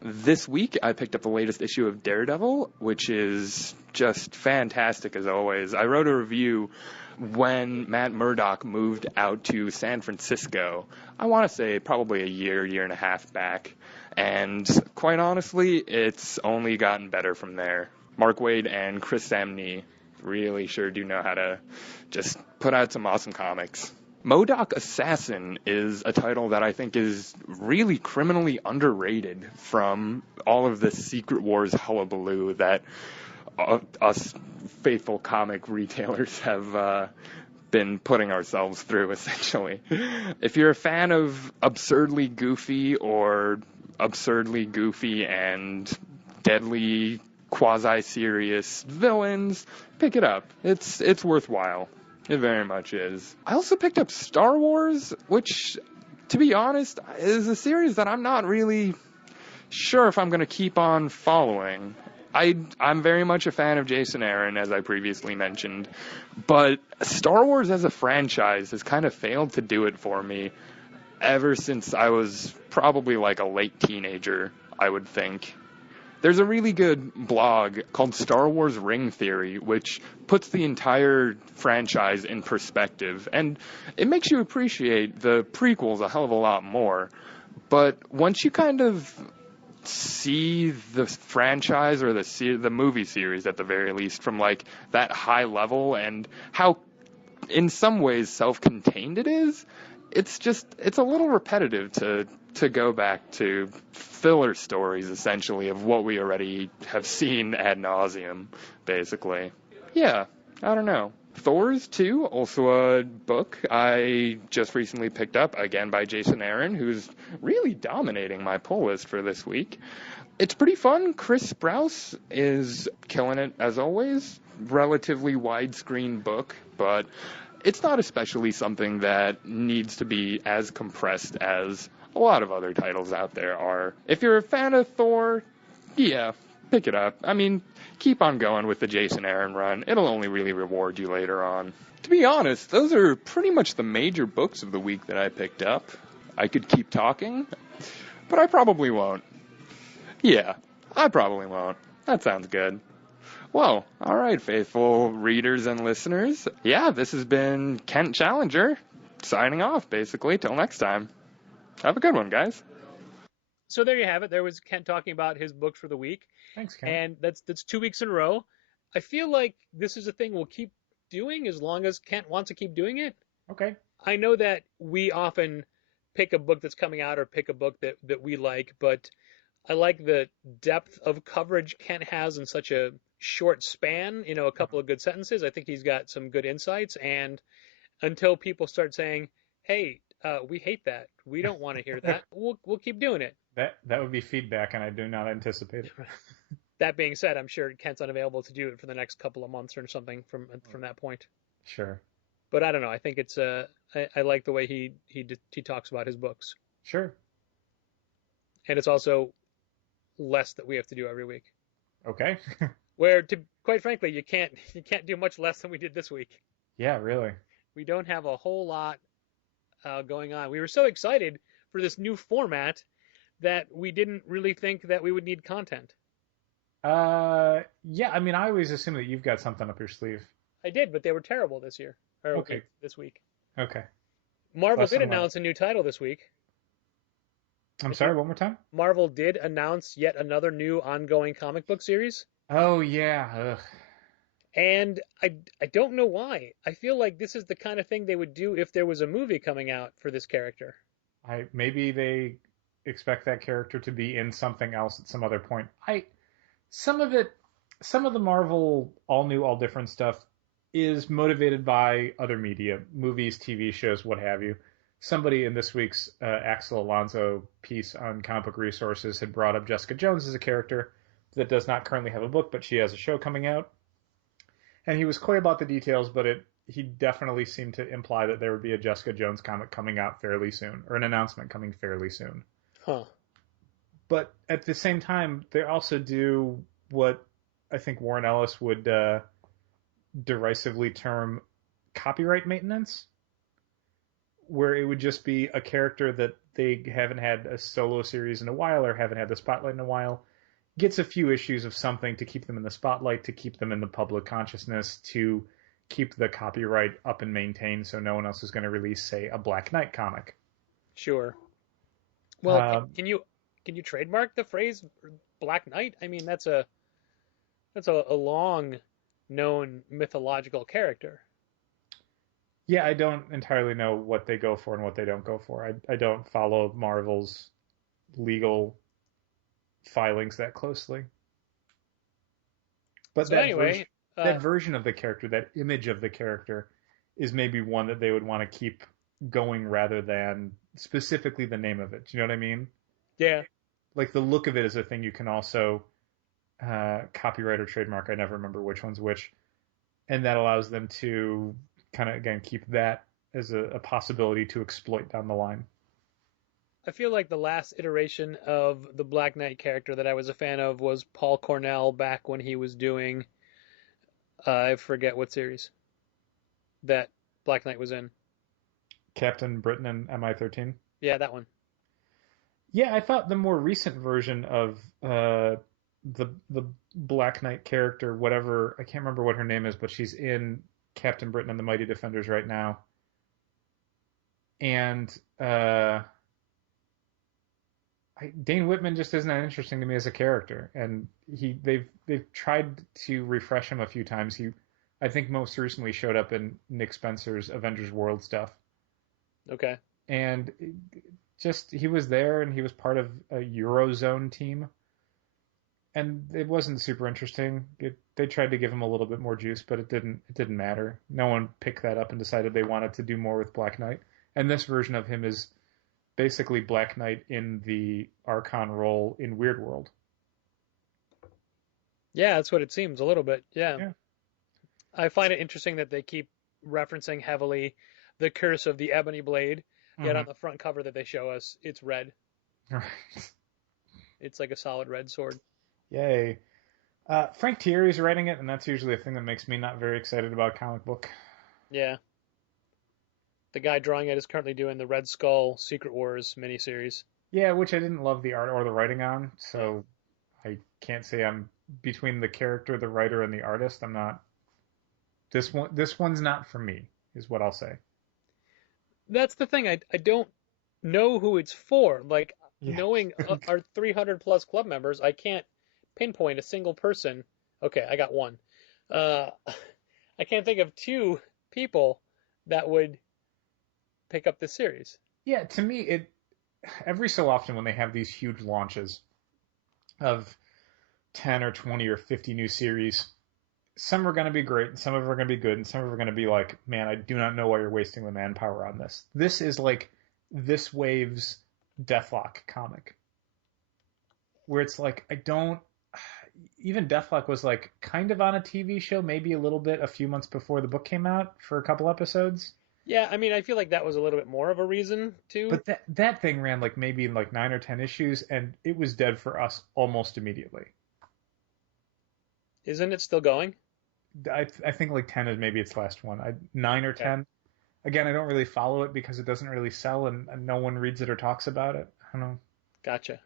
This week, I picked up the latest issue of Daredevil, which is just fantastic as always. I wrote a review when Matt Murdock moved out to San Francisco. I want to say probably a year and a half back. And quite honestly, it's only gotten better from there. Mark Waid and Chris Samnee really sure do know how to just put out some awesome comics. MODOK Assassin is a title that I think is really criminally underrated from all of the Secret Wars hullabaloo that us faithful comic retailers have been putting ourselves through, essentially. If you're a fan of absurdly goofy and deadly quasi-serious villains, pick it up. It's worthwhile. It very much is. I also picked up Star Wars, which, to be honest, is a series that I'm not really sure if I'm going to keep on following. I'm very much a fan of Jason Aaron, as I previously mentioned, but Star Wars as a franchise has kind of failed to do it for me ever since I was probably like a late teenager, I would think. There's a really good blog called Star Wars Ring Theory, which puts the entire franchise in perspective, and it makes you appreciate the prequels a hell of a lot more. But once you kind of see the franchise or the movie series at the very least from like that high level and how in some ways self-contained it is, it's a little repetitive to go back to filler stories, essentially, of what we already have seen ad nauseum, basically. Yeah, I don't know. Thor's 2, also a book I just recently picked up, again by Jason Aaron, who's really dominating my pull list for this week. It's pretty fun. Chris Sprouse is killing it, as always. Relatively widescreen book, but it's not especially something that needs to be as compressed as a lot of other titles out there are. If you're a fan of Thor, yeah, pick it up. I mean, keep on going with the Jason Aaron run. It'll only really reward you later on. To be honest, those are pretty much the major books of the week that I picked up. I could keep talking, but I probably won't. Yeah, I probably won't. That sounds good. Well, all right, faithful readers and listeners. Yeah, this has been Kent Challenger, signing off, basically. Till next time. Have a good one, guys. So there you have it. There was Kent talking about his books for the week. Thanks, Ken. And that's 2 weeks in a row. I feel like this is a thing we'll keep doing as long as Kent wants to keep doing it. Okay. I know that we often pick a book that's coming out or pick a book that we like, but I like the depth of coverage Kent has in such a short span, a couple of good sentences. I think he's got some good insights, and until people start saying, hey, we hate that, we don't want to hear that, we'll keep doing it. That would be feedback, and I do not anticipate it. That being said, I'm sure Kent's unavailable to do it for the next couple of months or something from that point. Sure. But I don't know. I think it's I like the way he talks about his books. Sure. And it's also less that we have to do every week. Okay. Where, quite frankly, you can't do much less than we did this week. Yeah, really. We don't have a whole lot going on. We were so excited for this new format that we didn't really think that we would need content. Yeah, I mean, I always assume that you've got something up your sleeve. I did, but they were terrible this year. Or Okay. This week. Okay. Marvel Less did than announce a new title this week. I'm sorry, one more time? Marvel did announce yet another new ongoing comic book series. Oh, yeah. Ugh. And I don't know why. I feel like this is the kind of thing they would do if there was a movie coming out for this character. Maybe they expect that character to be in something else at some other point. Some of the Marvel all new, all different stuff is motivated by other media, movies, TV shows, what have you. Somebody in this week's Axel Alonso piece on Comic Book Resources had brought up Jessica Jones as a character that does not currently have a book, but she has a show coming out. And he was coy about the details, but he definitely seemed to imply that there would be a Jessica Jones comic coming out fairly soon, or an announcement coming fairly soon. Huh. But at the same time, they also do what I think Warren Ellis would derisively term copyright maintenance, where it would just be a character that they haven't had a solo series in a while or haven't had the spotlight in a while, gets a few issues of something to keep them in the spotlight, to keep them in the public consciousness, to keep the copyright up and maintained, so no one else is going to release, say, a Black Knight comic. Sure. Well, Um, can you trademark the phrase Black Knight? I mean, that's a long known mythological character. Yeah, I don't entirely know what they go for and what they don't go for. I don't follow Marvel's legal filings that closely. But So anyway, that version of the character, that image of the character, is maybe one that they would want to keep going rather than specifically the name of it. Do you know what I mean? yeah. Like the look of it is a thing you can also copyright or trademark. I never remember which one's which. And that allows them to kind of, again, keep that as a possibility to exploit down the line. I feel like the last iteration of the Black Knight character that I was a fan of was Paul Cornell back when he was doing, I forget what series that Black Knight was in. Captain Britain and MI-13. Yeah, that one. Yeah, I thought the more recent version of the Black Knight character, whatever, I can't remember what her name is, but she's in Captain Britain and the Mighty Defenders right now. And Dane Whitman just isn't that interesting to me as a character, and they've tried to refresh him a few times. I think most recently showed up in Nick Spencer's Avengers World stuff. Okay. And just he was there, and he was part of a Eurozone team, and it wasn't super interesting. They tried to give him a little bit more juice, but it didn't matter. No one picked that up and decided they wanted to do more with Black Knight. And this version of him is basically Black Knight in the Archon role in Weird World. Yeah, that's what it seems a little bit. Yeah. Yeah. I find it interesting that they keep referencing heavily the Curse of the Ebony Blade, yet on the front cover that they show us, it's red. Right. It's like a solid red sword. Yay. Frank Thierry's writing it, and that's usually a thing that makes me not very excited about a comic book. Yeah. The guy drawing it is currently doing the Red Skull Secret Wars miniseries. Yeah, which I didn't love the art or the writing on, so I can't say I'm between the character, the writer, and the artist. I'm not. This one's not for me, is what I'll say. That's the thing. I don't know who it's for. Like, Yeah. knowing our 300 plus club members, I can't pinpoint a single person. Okay, I got one. I can't think of two people that would pick up this series. Yeah, to me, every so often when they have these huge launches of 10 or 20 or 50 new series, some are going to be great, and some of them are going to be good, and some of them are going to be like, man, I do not know why you're wasting the manpower on this. This is like this wave's Deathlock comic, where it's like, even Deathlock was like kind of on a TV show, maybe a little bit a few months before the book came out for a couple episodes. Yeah, I mean, I feel like that was a little bit more of a reason to. But that thing ran like maybe in like 9 or 10 issues, and it was dead for us almost immediately. Isn't it still going? I think like 10 is maybe its last one. 9 or 10. Again, I don't really follow it because it doesn't really sell, and no one reads it or talks about it. I don't know. Gotcha.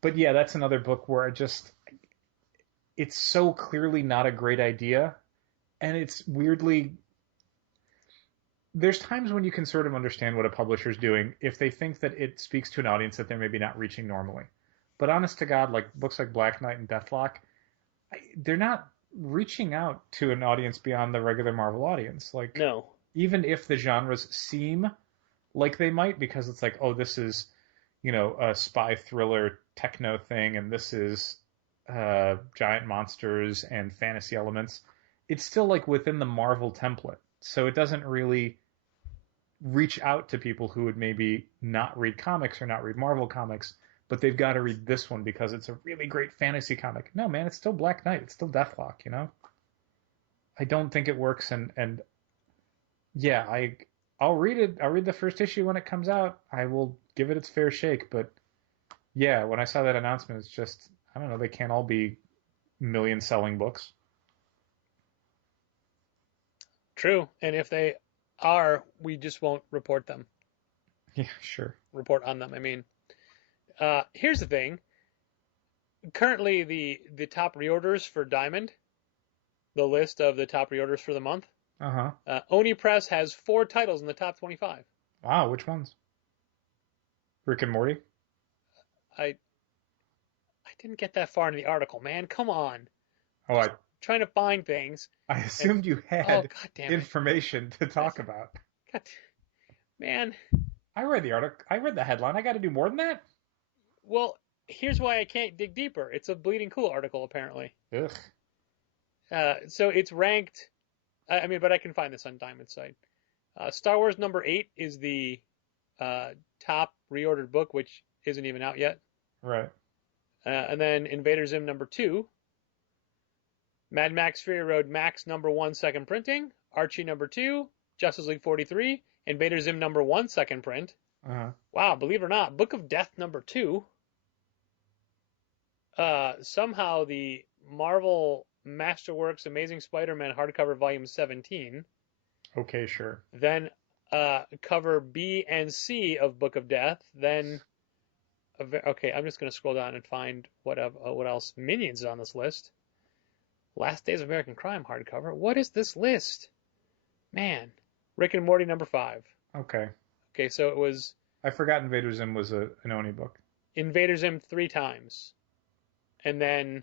But yeah, that's another book where it's so clearly not a great idea, and it's weirdly. There's times when you can sort of understand what a publisher's doing if they think that it speaks to an audience that they're maybe not reaching normally. But honest to God, like books like Black Knight and Deathlock, they're not reaching out to an audience beyond the regular Marvel audience. Like, No. even if the genres seem like they might, because it's like, oh, this is, a spy thriller techno thing, and this is giant monsters and fantasy elements, it's still like within the Marvel template. So it doesn't really reach out to people who would maybe not read comics or not read Marvel comics, but they've got to read this one because it's a really great fantasy comic. No, man, it's still Black Knight. It's still Deathlock, I don't think it works, and yeah, I'll read it. I'll read the first issue when it comes out. I will give it its fair shake, but yeah, when I saw that announcement, it's just, I don't know, they can't all be million-selling books. True. And if they are, we just won't report them. Yeah, sure. Report on them. I mean, here's the thing. Currently, the top reorders for Diamond, the list of the top reorders for the month, Uh-huh. Oni Press has 4 titles in the top 25. Wow, which ones? Rick and Morty? I didn't get that far in the article, man. Come on. Oh, Just trying to find things. I assumed you Oh, had God damn it. information to talk about. God, man. I read the article. I read the headline. I got to do more than that? Well, here's why I can't dig deeper. It's a bleeding cool article, apparently. Ugh. So it's ranked. I mean, but I can find this on Diamond's site. Star Wars number 8 is the top reordered book, which isn't even out yet. Right. And then Invader Zim number 2. Mad Max Fury Road Max number 1 second printing. Archie number 2. Justice League 43. Invader Zim number 1 second print. Uh-huh. Wow, believe it or not, Book of Death number 2. Somehow the Marvel Masterworks Amazing Spider-Man hardcover volume 17. Okay, sure. Then cover B and C of Book of Death. Then, okay, I'm just going to scroll down and find what else. Minions is on this list. Last Days of American Crime hardcover. What is this list? Man. Rick and Morty number 5. Okay. Okay, so it was I forgot Invader Zim was an Oni book. Invader Zim 3 times. And then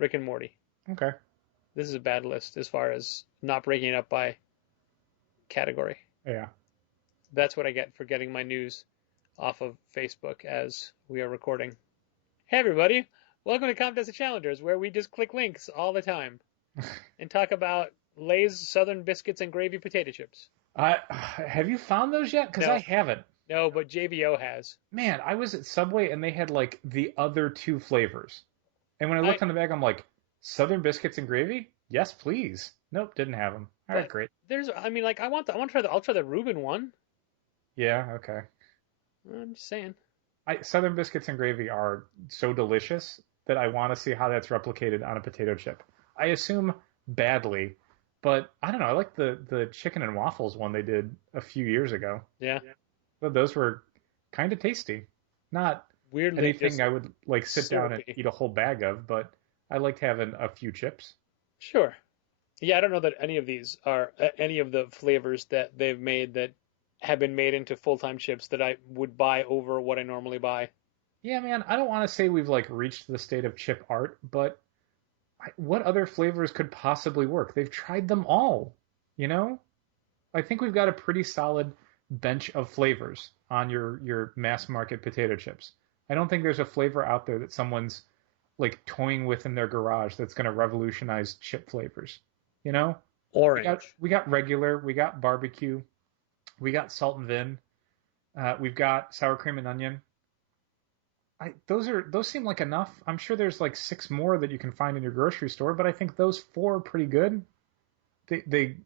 Rick and Morty. Okay. This is a bad list as far as not breaking it up by category. Yeah. That's what I get for getting my news off of Facebook as we are recording. Hey everybody, welcome to Contest of Challengers, where we just click links all the time and talk about Lay's Southern Biscuits and Gravy potato chips. Have you found those yet? Because No. I haven't. No, but JVO has. Man, I was at Subway and they had like the other 2 flavors. And when I looked on the bag, I'm like, Southern Biscuits and Gravy? Yes, please. Nope, didn't have them. All right, great. I'll try the Reuben one. Yeah, okay. I'm just saying. Southern Biscuits and Gravy are so delicious that I want to see how that's replicated on a potato chip. I assume badly, but I don't know. I like the chicken and waffles one they did a few years ago. Yeah. But those were kind of tasty. Not Weirdly anything I would like sit down and syrupy. eat a whole bag of, but I liked having a few chips. Sure. Yeah, I don't know that any of these are any of the flavors that they've made that have been made into full-time chips that I would buy over what I normally buy. Yeah, man, I don't want to say we've like reached the state of chip art, but what other flavors could possibly work? They've tried them all, you know? I think we've got a pretty solid bench of flavors on your mass market potato chips. I don't think there's a flavor out there that someone's like toying with in their garage that's going to revolutionize chip flavors. You know? Orange. We got regular, we got barbecue, we got salt and vin, we've got sour cream and onion. Those seem like enough. I'm sure there's like 6 more that you can find in your grocery store, but I think those 4 are pretty good. They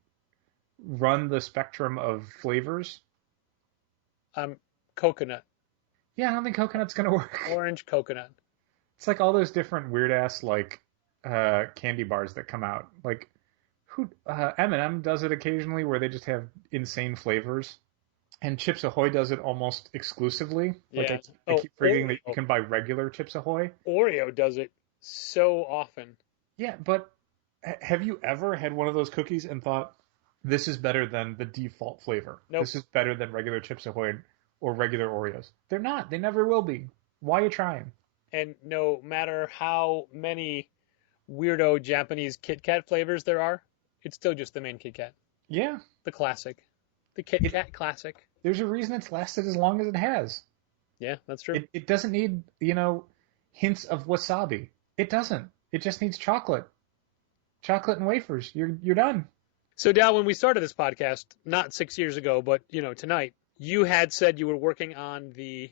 run the spectrum of flavors. Coconut. Yeah, I don't think coconut's gonna work. Orange coconut. It's like all those different weird ass like candy bars that come out. Like who M&M does it occasionally where they just have insane flavors. And Chips Ahoy does it almost exclusively. Like Yeah. I keep forgetting that you can buy regular Chips Ahoy. Oreo does it so often. Yeah, but have you ever had one of those cookies and thought, this is better than the default flavor? Nope. This is better than regular Chips Ahoy or regular Oreos. They're not. They never will be. Why are you trying? And no matter how many weirdo Japanese Kit Kat flavors there are, it's still just the main Kit Kat. Yeah. The classic. The Kit Kat classic. There's a reason it's lasted as long as it has. Yeah, that's true. It doesn't need, hints of wasabi. It doesn't. It just needs chocolate. Chocolate and wafers. You're done. So, Dal, when we started this podcast, not 6 years ago, but, tonight, you had said you were working on the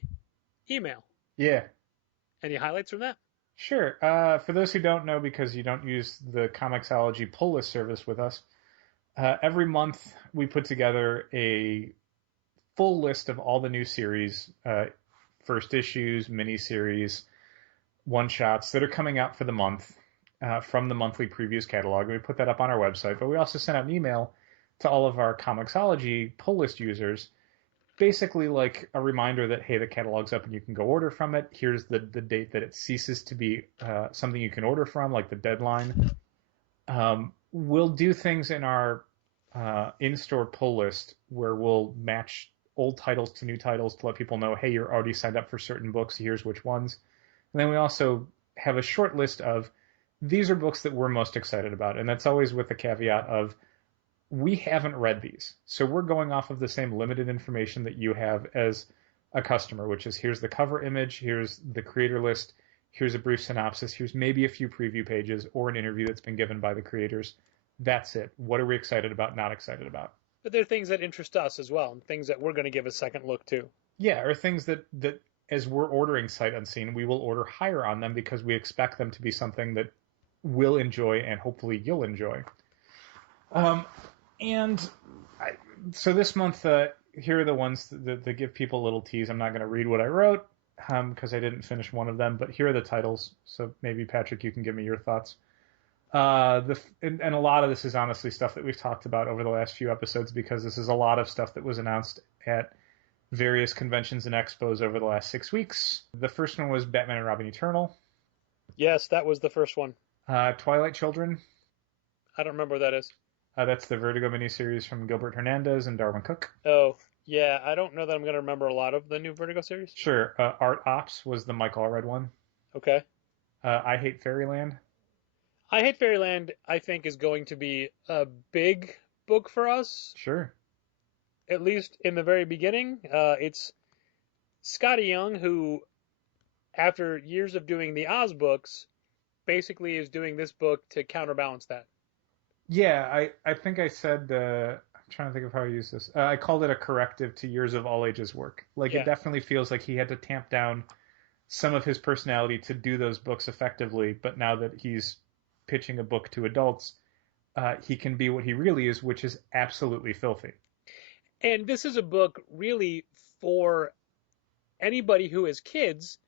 email. Yeah. Any highlights from that? Sure. For those who don't know, because you don't use the Comixology pull list service with us, every month we put together a full list of all the new series, first issues, miniseries, one-shots that are coming out for the month from the monthly previews catalog. We put that up on our website, but we also sent out an email to all of our Comixology pull list users, basically like a reminder that, hey, the catalog's up and you can go order from it. Here's the date that it ceases to be something you can order from, like the deadline. We'll do things in our in-store pull list where we'll match old titles to new titles to let people know, hey, you're already signed up for certain books, here's which ones. And then we also have a short list of these are books that we're most excited about. And that's always with the caveat of we haven't read these. So we're going off of the same limited information that you have as a customer, which is here's the cover image, here's the creator list, here's a brief synopsis, here's maybe a few preview pages or an interview that's been given by the creators. That's it. What are we excited about, not excited about? But there are things that interest us as well, and things that we're going to give a second look to. Yeah, or things that as we're ordering sight unseen, we will order higher on them because we expect them to be something that we'll enjoy and hopefully you'll enjoy. So this month, here are the ones that give people a little tease. I'm not going to read what I wrote because I didn't finish one of them, but here are the titles. So maybe, Patrick, you can give me your thoughts. And a lot of this is honestly stuff that we've talked about over the last few episodes because this is a lot of stuff that was announced at various conventions and expos over the last 6 weeks. The first one was Batman and Robin Eternal. Yes, that was the first one. Twilight Children. I don't remember what that is. That's the Vertigo miniseries from Gilbert Hernandez and Darwin Cook. Oh, yeah. I don't know that I'm going to remember a lot of the new Vertigo series. Sure. Art Ops was the Mike Allred one. Okay. I Hate Fairyland. I Hate Fairyland, I think, is going to be a big book for us. Sure. At least in the very beginning. It's Scotty Young, who, after years of doing the Oz books, basically is doing this book to counterbalance that. Yeah, I think I said, I'm trying to think of how I use this. I called it a corrective to years of all ages work. Like, Yeah. It definitely feels like he had to tamp down some of his personality to do those books effectively, but now that he's pitching a book to adults, he can be what he really is, which is absolutely filthy. And this is a book really for anybody who has kids,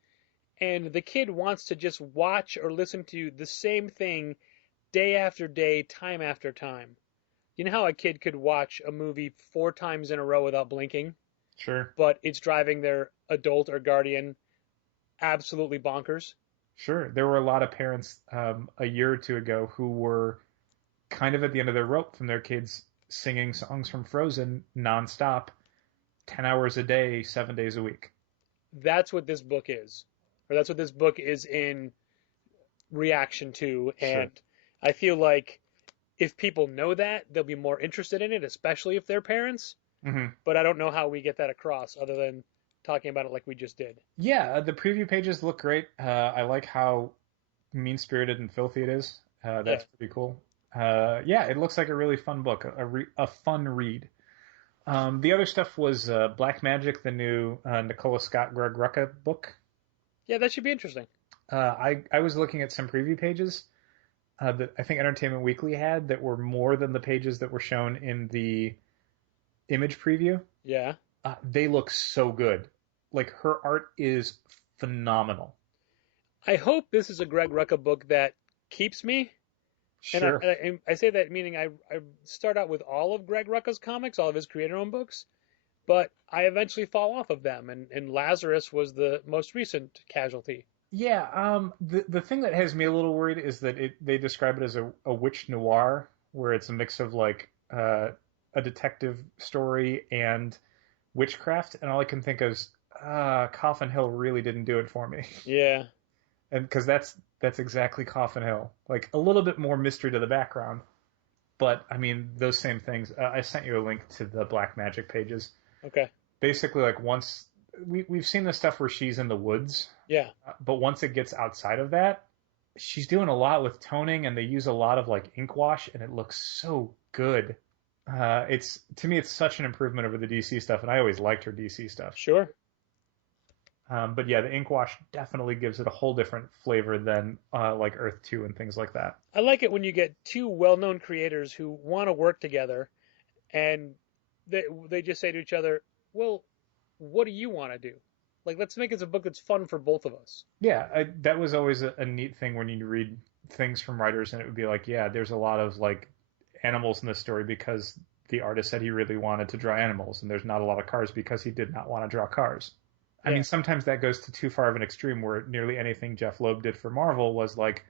and the kid wants to just watch or listen to the same thing day after day, time after time. You know how a kid could watch a movie 4 times in a row without blinking? Sure. But it's driving their adult or guardian absolutely bonkers? Sure. There were a lot of parents a year or two ago who were kind of at the end of their rope from their kids singing songs from Frozen nonstop, 10 hours a day, 7 days a week. That's what this book is. Or that's what this book is in reaction to. And Sure. I feel like if people know that, they'll be more interested in it, especially if they're parents. Mm-hmm. But I don't know how we get that across other than talking about it like we just did. Yeah, the preview pages look great. I like how mean-spirited and filthy it is. That's pretty cool. Yeah, it looks like a really fun book, a fun read. The other stuff was Black Magic, the new Nicola Scott Greg Rucka book. Yeah, that should be interesting. I was looking at some preview pages that I think Entertainment Weekly had that were more than the pages that were shown in the image preview. Yeah. They look so good. Like, her art is phenomenal. I hope this is a Greg Rucka book that keeps me. Sure. And I say that meaning I start out with all of Greg Rucka's comics, all of his creator-owned books, but I eventually fall off of them, and Lazarus was the most recent casualty. Yeah, the thing that has me a little worried is that they describe it as a witch noir, where it's a mix of like a detective story and witchcraft, and all I can think is, Coffin Hill really didn't do it for me. Yeah. And because that's exactly Coffin Hill, like a little bit more mystery to the background, but I mean those same things. I sent you a link to the Black Magic pages. Okay. Basically, like once we've seen the stuff where she's in the woods. Yeah. But once it gets outside of that, she's doing a lot with toning, and they use a lot of like ink wash, and it looks so good. To me, it's such an improvement over the DC stuff, and I always liked her DC stuff. Sure. But yeah, the ink wash definitely gives it a whole different flavor than like Earth 2 and things like that. I like it when you get two well-known creators who want to work together, and they just say to each other, well, what do you want to do? Like, let's make it a book that's fun for both of us. Yeah, that was always a neat thing when you read things from writers, and it would be like, yeah, there's a lot of like animals in this story because the artist said he really wanted to draw animals, and there's not a lot of cars because he did not want to draw cars. I mean, sometimes that goes to too far of an extreme where nearly anything Jeff Loeb did for Marvel was like,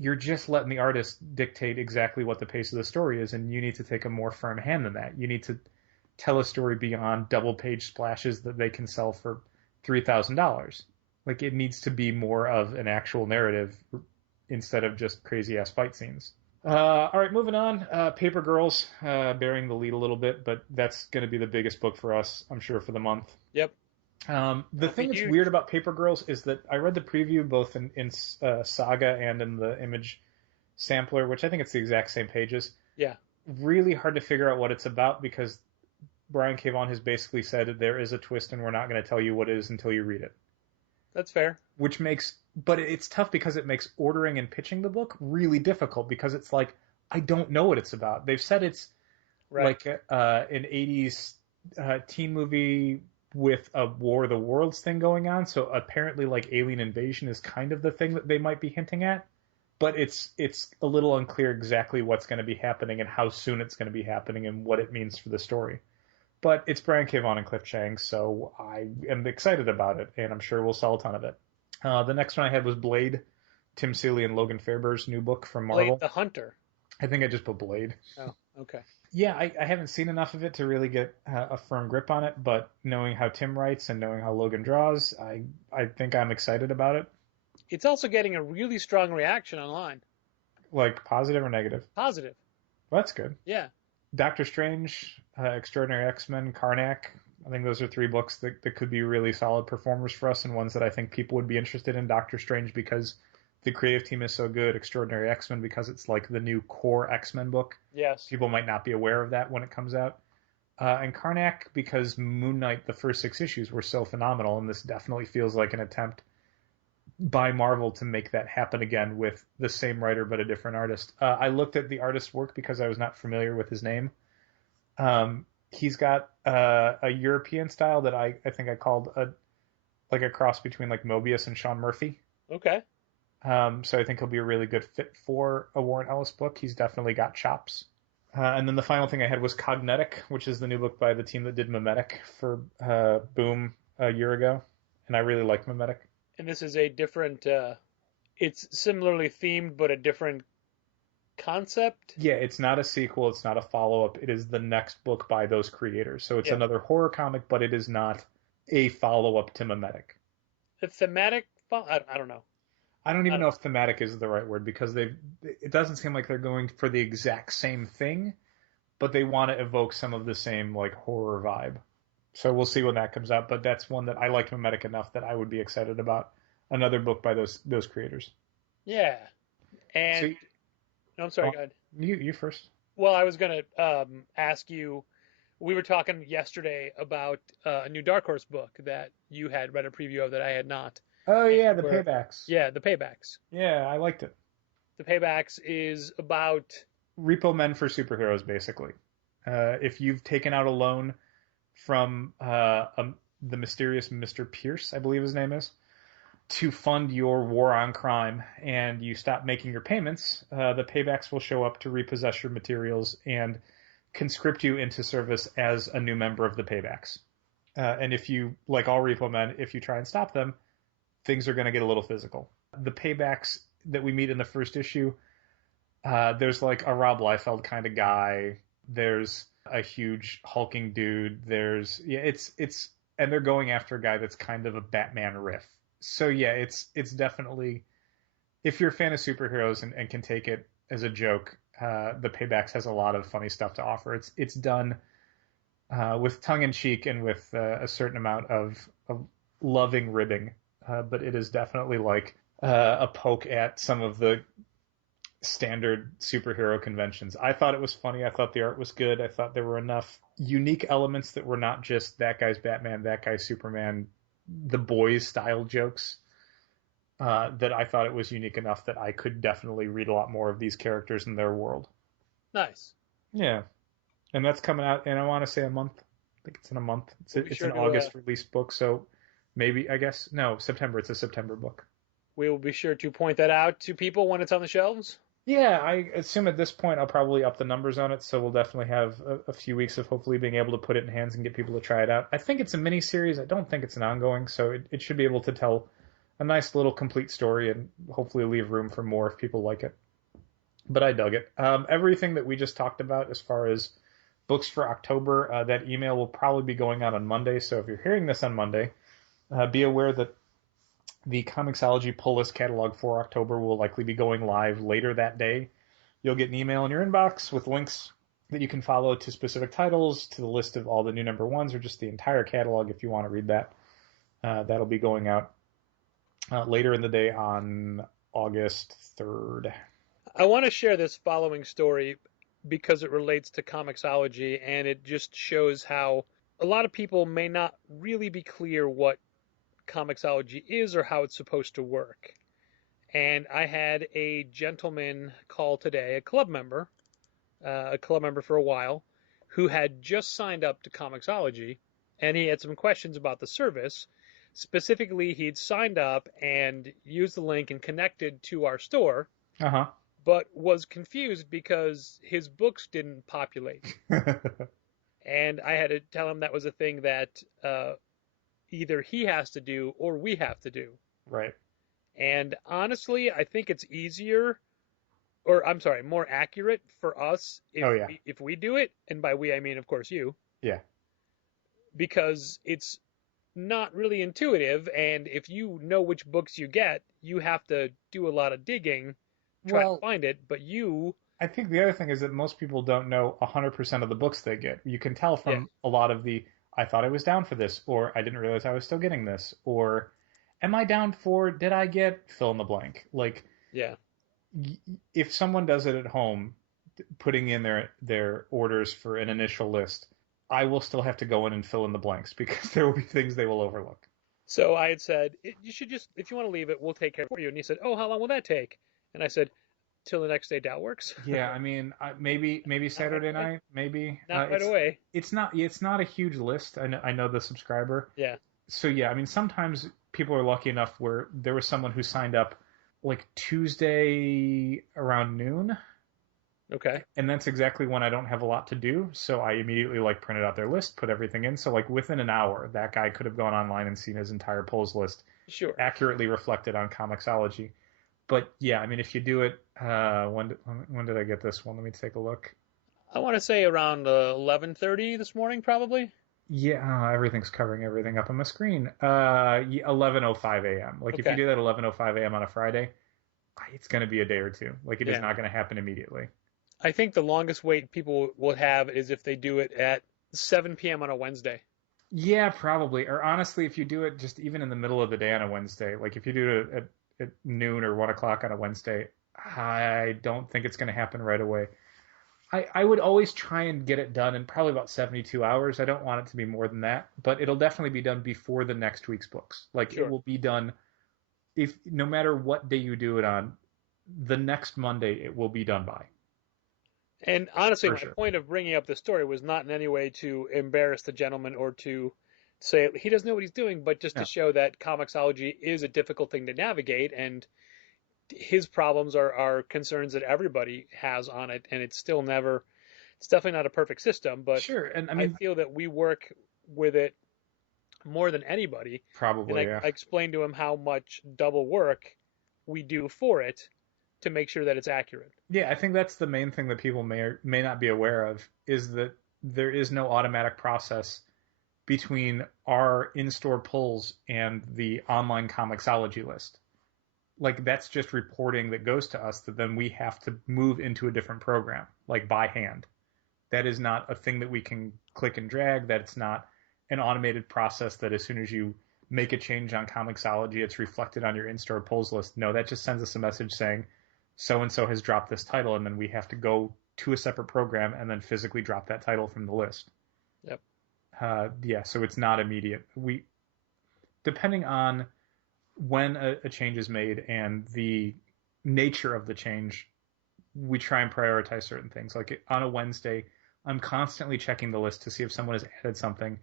you're just letting the artist dictate exactly what the pace of the story is, and you need to take a more firm hand than that. You need to tell a story beyond double-page splashes that they can sell for $3,000. Like, it needs to be more of an actual narrative instead of just crazy-ass fight scenes. All right, moving on. Paper Girls, bearing the lead a little bit, but that's going to be the biggest book for us, I'm sure, for the month. Yep. The thing that's weird about Paper Girls is that I read the preview both in Saga and in the image sampler, which I think it's the exact same pages. Yeah. Really hard to figure out what it's about because Brian K. Vaughan has basically said there is a twist and we're not going to tell you what it is until you read it. That's fair. But it's tough because it makes ordering and pitching the book really difficult because it's like, I don't know what it's about. They've said it's like an 80s teen movie with a War of the Worlds thing going on. So apparently like alien invasion is kind of the thing that they might be hinting at. But it's a little unclear exactly what's going to be happening and how soon it's going to be happening and what it means for the story. But it's Brian K. Vaughan and Cliff Chang, so I am excited about it, and I'm sure we'll sell a ton of it. The next one I had was Blade, Tim Seeley and Logan Fairbur's new book from Marvel. Blade the Hunter. I think I just put Blade. Oh, okay. Yeah, I haven't seen enough of it to really get a firm grip on it, but knowing how Tim writes and knowing how Logan draws, I think I'm excited about it. It's also getting a really strong reaction online. Like positive or negative? Positive. Well, that's good. Yeah. Doctor Strange, Extraordinary X-Men, Karnak. I think those are three books that could be really solid performers for us and ones that I think people would be interested in. Doctor Strange because the creative team is so good. Extraordinary X-Men because it's like the new core X-Men book. Yes. People might not be aware of that when it comes out. And Karnak because Moon Knight, the first 6 issues were so phenomenal, and this definitely feels like an attempt by Marvel to make that happen again with the same writer but a different artist. I looked at the artist's work because I was not familiar with his name. He's got a European style that I think I called a cross between like Mobius and Sean Murphy. Okay. So I think he'll be a really good fit for a Warren Ellis book. He's definitely got chops. And then the final thing I had was Cognetic, which is the new book by the team that did Memetic for Boom a year ago. And I really like Memetic. And this is a different, it's similarly themed, but a different concept? Yeah, it's not a sequel. It's not a follow-up. It is the next book by those creators. So it's another horror comic, but it is not a follow-up to Memetic. The thematic, I don't know. I don't even know if thematic is the right word because it doesn't seem like they're going for the exact same thing, but they want to evoke some of the same like horror vibe. So we'll see when that comes out, but that's one that I like Memetic enough that I would be excited about another book by those creators. Yeah. And no, I'm sorry, go ahead. You first. Well, I was going to ask you, we were talking yesterday about a new Dark Horse book that you had read a preview of that I had not. Oh, yeah, the Paybacks. Yeah, the Paybacks. Yeah, I liked it. The Paybacks is about... Repo men for superheroes, basically. If you've taken out a loan from the mysterious Mr. Pierce, I believe his name is, to fund your war on crime, and you stop making your payments, the Paybacks will show up to repossess your materials and conscript you into service as a new member of the Paybacks. And if you, like all repo men, if you try and stop them, things are going to get a little physical. The Paybacks that we meet in the first issue, there's like a Rob Liefeld kind of guy. There's a huge hulking dude. And they're going after a guy that's kind of a Batman riff. So yeah, it's definitely, if you're a fan of superheroes and can take it as a joke, the Paybacks has a lot of funny stuff to offer. It's done with tongue in cheek and with a certain amount of loving ribbing. But it is definitely like a poke at some of the standard superhero conventions. I thought it was funny. I thought the art was good. I thought there were enough unique elements that were not just that guy's Batman, that guy's Superman, the boys style jokes, that I thought it was unique enough that I could definitely read a lot more of these characters in their world. Nice. Yeah. And that's coming out in, I want to say, a month. I think it's in a month. It's an August release book, so maybe, I guess, no, September. It's a September book. We will be sure to point that out to people when it's on the shelves. Yeah, I assume at this point I'll probably up the numbers on it, so we'll definitely have a few weeks of hopefully being able to put it in hands and get people to try it out. I think it's a mini-series. I don't think it's an ongoing, so it should be able to tell a nice little complete story and hopefully leave room for more if people like it. But I dug it. Everything that we just talked about as far as books for October, that email will probably be going out on Monday. So if you're hearing this on Monday, be aware that the Comixology pull list catalog for October will likely be going live later that day. You'll get an email in your inbox with links that you can follow to specific titles, to the list of all the new number ones, or just the entire catalog if you want to read that. That'll be going out later in the day on August 3rd. I want to share this following story because it relates to Comixology, and it just shows how a lot of people may not really be clear what Comixology is or how it's supposed to work. And I had a gentleman call today, a club member for a while, who had just signed up to Comixology, and he had some questions about the service. Specifically, he'd signed up and used the link and connected to our store, but was confused because his books didn't populate. And I had to tell him that was a thing that either he has to do or we have to do. Right. And honestly, I think it's easier, or I'm sorry, more accurate for us if we do it. And by we, I mean, of course, you. Yeah. Because it's not really intuitive. And if you know which books you get, you have to do a lot of digging, try to find it. But I think the other thing is that most people don't know 100% of the books they get. You can tell from a lot of the, I thought I was down for this, or I didn't realize I was still getting this, or am I down for, did I get fill in the blank? Like, if someone does it at home, putting in their orders for an initial list, I will still have to go in and fill in the blanks because there will be things they will overlook. So I had said, you should just, if you want to leave it, we'll take care of it for you. And he said, oh, how long will that take? And I said, till the next day Dal works. Yeah, I mean, maybe Saturday night, maybe. Not right away. It's not a huge list. I know the subscriber. Yeah. So yeah, I mean, sometimes people are lucky enough where there was someone who signed up like Tuesday around noon. Okay. And that's exactly when I don't have a lot to do. So I immediately printed out their list, put everything in. So within an hour, that guy could have gone online and seen his entire polls list. Sure. Accurately reflected on Comixology. But yeah, I mean, if you do it, when did I get this one? Let me take a look. I want to say around 11:30 this morning, probably. Yeah, everything's covering everything up on my screen. 11:05 a.m. If you do that 11:05 a.m. on a Friday, it's going to be a day or two. It is not going to happen immediately. I think the longest wait people will have is if they do it at 7 p.m. on a Wednesday. Yeah, probably. Or honestly, if you do it just even in the middle of the day on a Wednesday, if you do it at noon or 1 o'clock on a Wednesday, I don't think it's going to happen right away. I would always try and get it done in probably about 72 hours. I don't want it to be more than that, but it'll definitely be done before the next week's books. It will be done no matter what day you do it on, the next Monday it will be done by. And honestly, my point of bringing up the story was not in any way to embarrass the gentleman or to say he doesn't know what he's doing, but just to show that Comixology is a difficult thing to navigate, and his problems are concerns that everybody has on it, and it's definitely not a perfect system, but sure. And I feel that we work with it more than anybody. Probably, and I explained to him how much double work we do for it to make sure that it's accurate. Yeah, I think that's the main thing that people may or may not be aware of, is that there is no automatic process between our in-store pulls and the online Comixology list. That's just reporting that goes to us that then we have to move into a different program, by hand. That is not a thing that we can click and drag. That's not an automated process that as soon as you make a change on Comixology, it's reflected on your in-store pulls list. No, that just sends us a message saying, so-and-so has dropped this title, and then we have to go to a separate program and then physically drop that title from the list. Yep. So it's not immediate. Depending on when a change is made and the nature of the change, we try and prioritize certain things. On a Wednesday, I'm constantly checking the list to see if someone has added something,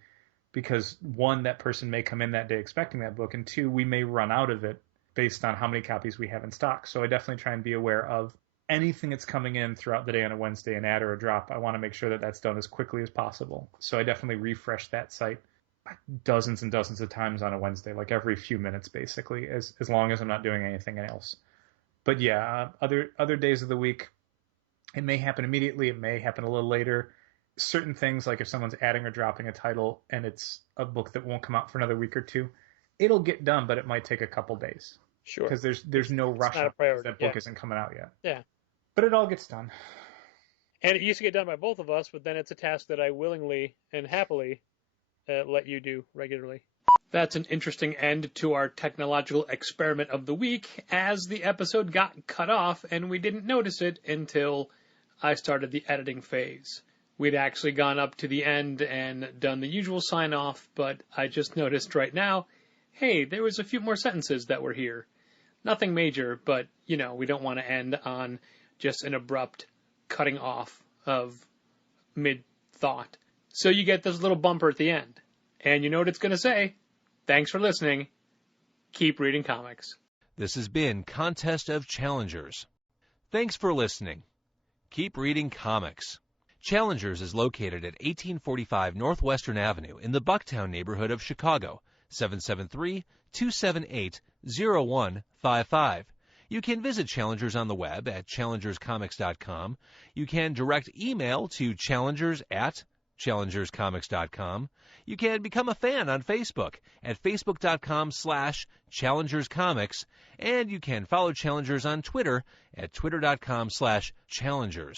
because one, that person may come in that day expecting that book, and two, we may run out of it based on how many copies we have in stock. So I definitely try and be aware of anything that's coming in throughout the day on a Wednesday, an add or a drop. I want to make sure that that's done as quickly as possible. So I definitely refresh that site dozens and dozens of times on a Wednesday, like every few minutes, basically, as long as I'm not doing anything else. But yeah, other days of the week, it may happen immediately. It may happen a little later. Certain things, like if someone's adding or dropping a title and it's a book that won't come out for another week or two, it'll get done, but it might take a couple days. Sure. Because there's no rush not a on it, 'cause priority, that book yeah. isn't coming out yet. Yeah. But it all gets done. And it used to get done by both of us, but then it's a task that I willingly and happily let you do regularly. That's an interesting end to our technological experiment of the week, as the episode got cut off and we didn't notice it until I started the editing phase. We'd actually gone up to the end and done the usual sign-off, but I just noticed right now, hey, there was a few more sentences that were here. Nothing major, but, we don't want to end on just an abrupt cutting off of mid-thought. So you get this little bumper at the end. And you know what it's going to say? Thanks for listening. Keep reading comics. This has been Contest of Challengers. Thanks for listening. Keep reading comics. Challengers is located at 1845 North Western Avenue in the Bucktown neighborhood of Chicago, 773-278-0155. You can visit Challengers on the web at challengerscomics.com. You can direct email to challengers@challengerscomics.com. You can become a fan on Facebook at facebook.com/challengerscomics. And you can follow Challengers on Twitter at twitter.com/challengers.